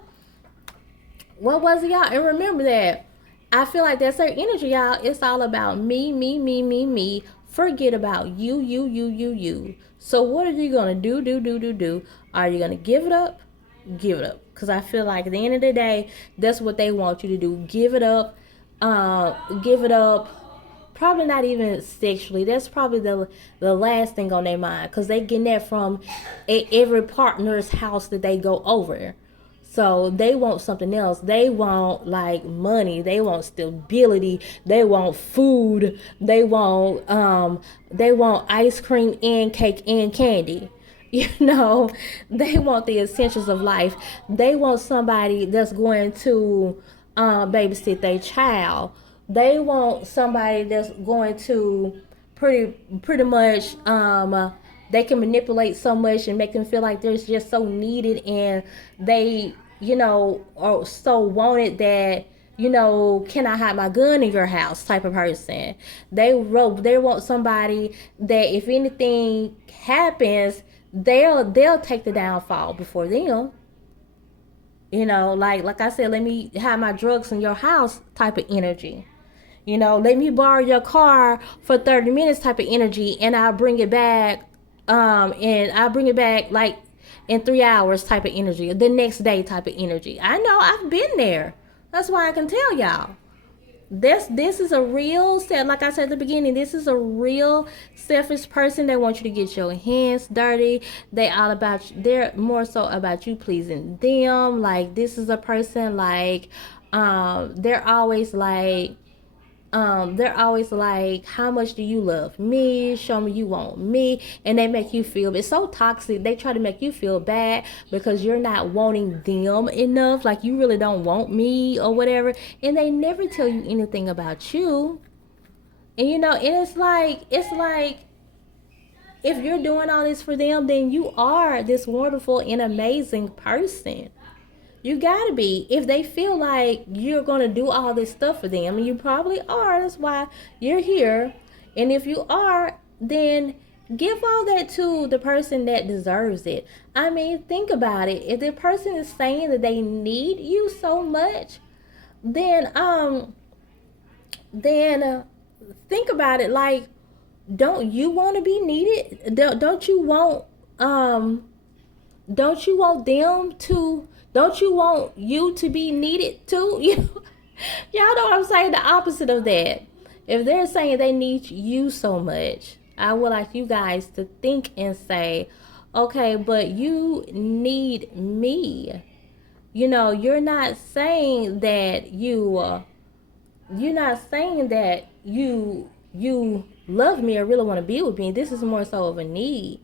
What was it, y'all? And remember that. I feel like that's their energy, y'all. It's all about me, me, me, me, me. Forget about you, you, you, you, you. So what are you gonna do? Are you gonna give it up? Give it up. Because I feel like at the end of the day, that's what they want you to do. Give it up. Give it up. Probably not even sexually. That's probably the last thing on their mind, because they getting that from every partner's house that they go over. So they want something else. They want like money. They want stability. They want food. They want ice cream and cake and candy. They want the essentials of life. They want somebody that's going to babysit their child. They want somebody that's going to pretty much they can manipulate so much and make them feel like they're just so needed, and they are so wanted that, can I hide my gun in your house type of person. They want somebody that if anything happens, they'll take the downfall before them. Like I said, let me have my drugs in your house type of energy. Let me borrow your car for 30 minutes type of energy, and I'll bring it back like in 3 hours type of energy, the next day type of energy. I know, I've been there. That's why I can tell y'all. This is a real set. Like I said at the beginning, this is a real selfish person. They want you to get your hands dirty. They all about you. They're more so about you pleasing them. Like this is a person like they're always like, how much do you love me? Show me you want me. And they make you feel, it's so toxic. They try to make you feel bad because you're not wanting them enough. Like you really don't want me or whatever. And they never tell you anything about you. And and it's like, if you're doing all this for them, then you are this wonderful and amazing person. You gotta be. If they feel like you're gonna do all this stuff for them, and you probably are, that's why you're here. And if you are, then give all that to the person that deserves it. I mean, think about it. If the person is saying that they need you so much, then think about it. Like, don't you want to be needed? Don't you want um don't you want them to don't you want you to be needed too? Y'all know what I'm saying? The opposite of that. If they're saying they need you so much, I would like you guys to think and say, okay, but you need me. You're not saying that you're not saying that you love me or really want to be with me. This is more so of a need.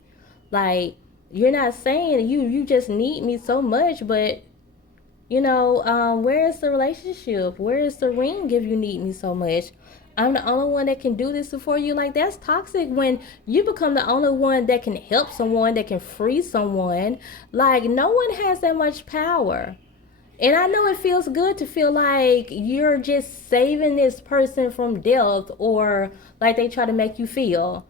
Like, you're not saying you just need me so much, but where is the relationship? Where is the ring if you need me so much? I'm the only one that can do this for you. Like, that's toxic when you become the only one that can help someone, that can free someone. Like, no one has that much power. And I know it feels good to feel like you're just saving this person from death, or like they try to make you feel.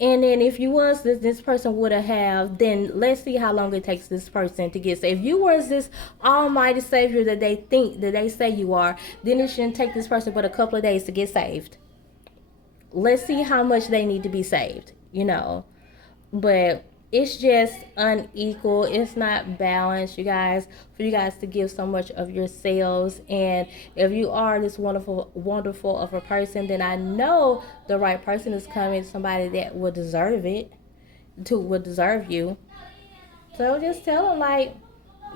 And then if you was this person would have, then let's see how long it takes this person to get saved. If you was this almighty savior that they think that they say you are, then it shouldn't take this person but a couple of days to get saved. Let's see how much they need to be saved. But it's just unequal. It's not balanced, you guys, for you guys to give so much of yourselves. And if you are this wonderful, wonderful of a person, then I know the right person is coming, somebody that will deserve it, will deserve you. So just tell them, like,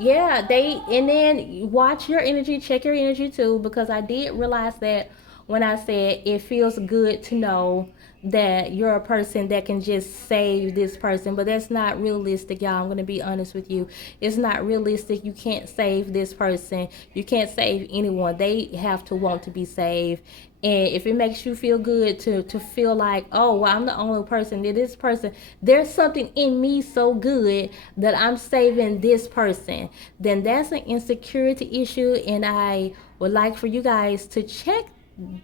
yeah, and then watch your energy, check your energy too, because I did realize that when I said it feels good to know that you're a person that can just save this person, but that's not realistic, y'all. I'm going to be honest with you. It's not realistic. You can't save this person. You can't save anyone. They have to want to be saved. And if it makes you feel good to feel like, oh, well, I'm the only person that this person, there's something in me so good that I'm saving this person, then that's an insecurity issue. And I would like for you guys to check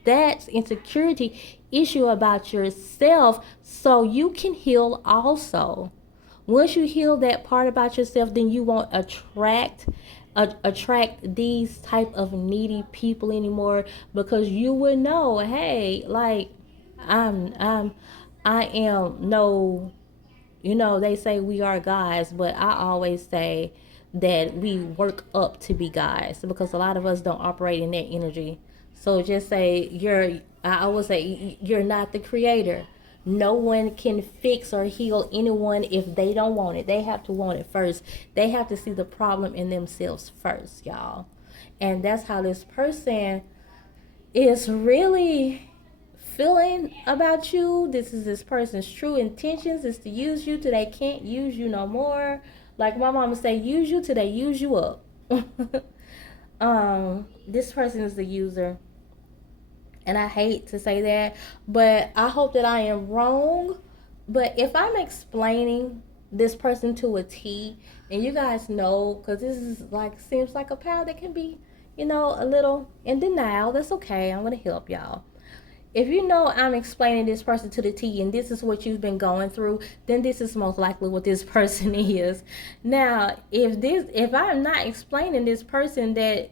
that insecurity issue about yourself so you can heal also. Once you heal that part about yourself, then you won't attract these type of needy people anymore, because you will know, hey, like, I am no, they say we are guys, but I always say that we work up to be guys, because a lot of us don't operate in that energy. So just say I always say you're not the creator. No one can fix or heal anyone if they don't want it. They have to want it first. They have to see the problem in themselves first, y'all. And that's how this person is really feeling about you. This is this person's true intentions, is to use you till they can't use you no more. Like my mama say, use you till they use you up. This person is the user. And I hate to say that, but I hope that I am wrong. But if I'm explaining this person to a T, and you guys know, because this is like, seems like a pal that can be, a little in denial, that's okay. I'm going to help y'all. If you know I'm explaining this person to the T, and this is what you've been going through, then this is most likely what this person is. Now, if I'm not explaining this person that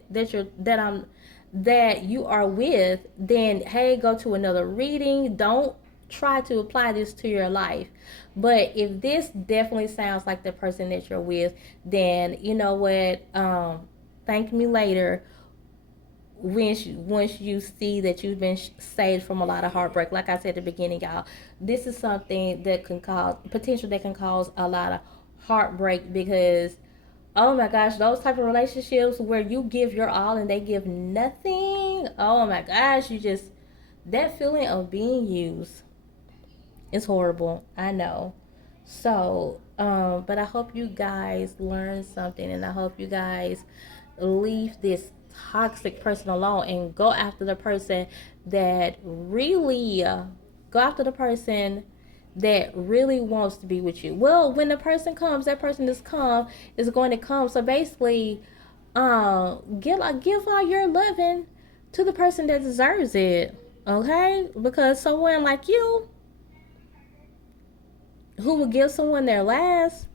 you are with, then hey, go to another reading. Don't try to apply this to your life. But if this definitely sounds like the person that you're with, then you know what, thank me later. once you see that you've been saved from a lot of heartbreak. Like I said at the beginning, y'all, this is something that can cause potential that can cause a lot of heartbreak, because oh my gosh, those type of relationships where you give your all and they give nothing, oh my gosh, you just, that feeling of being used is horrible, I know. So but I hope you guys learn something, and I hope you guys leave this toxic person alone and go after the person that really go after the person that really wants to be with you. Well, when the person comes, that person is going to come. So basically, give all your loving to the person that deserves it. Okay? Because someone like you who will give someone their last,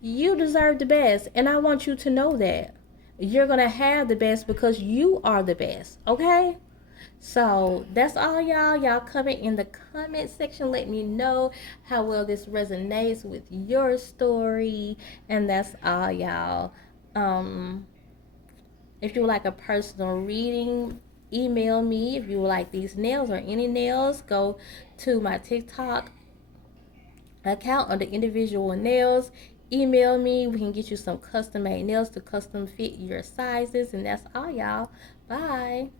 you deserve the best. And I want you to know that. You're going to have the best because you are the best. Okay? So that's all, y'all. Y'all comment in the comment section. Let me know how well this resonates with your story. And that's all, y'all. If you would like a personal reading, email me. If you would like these nails or any nails, go to my TikTok account under individual nails. Email me. We can get you some custom made nails to custom fit your sizes. And that's all, y'all. Bye.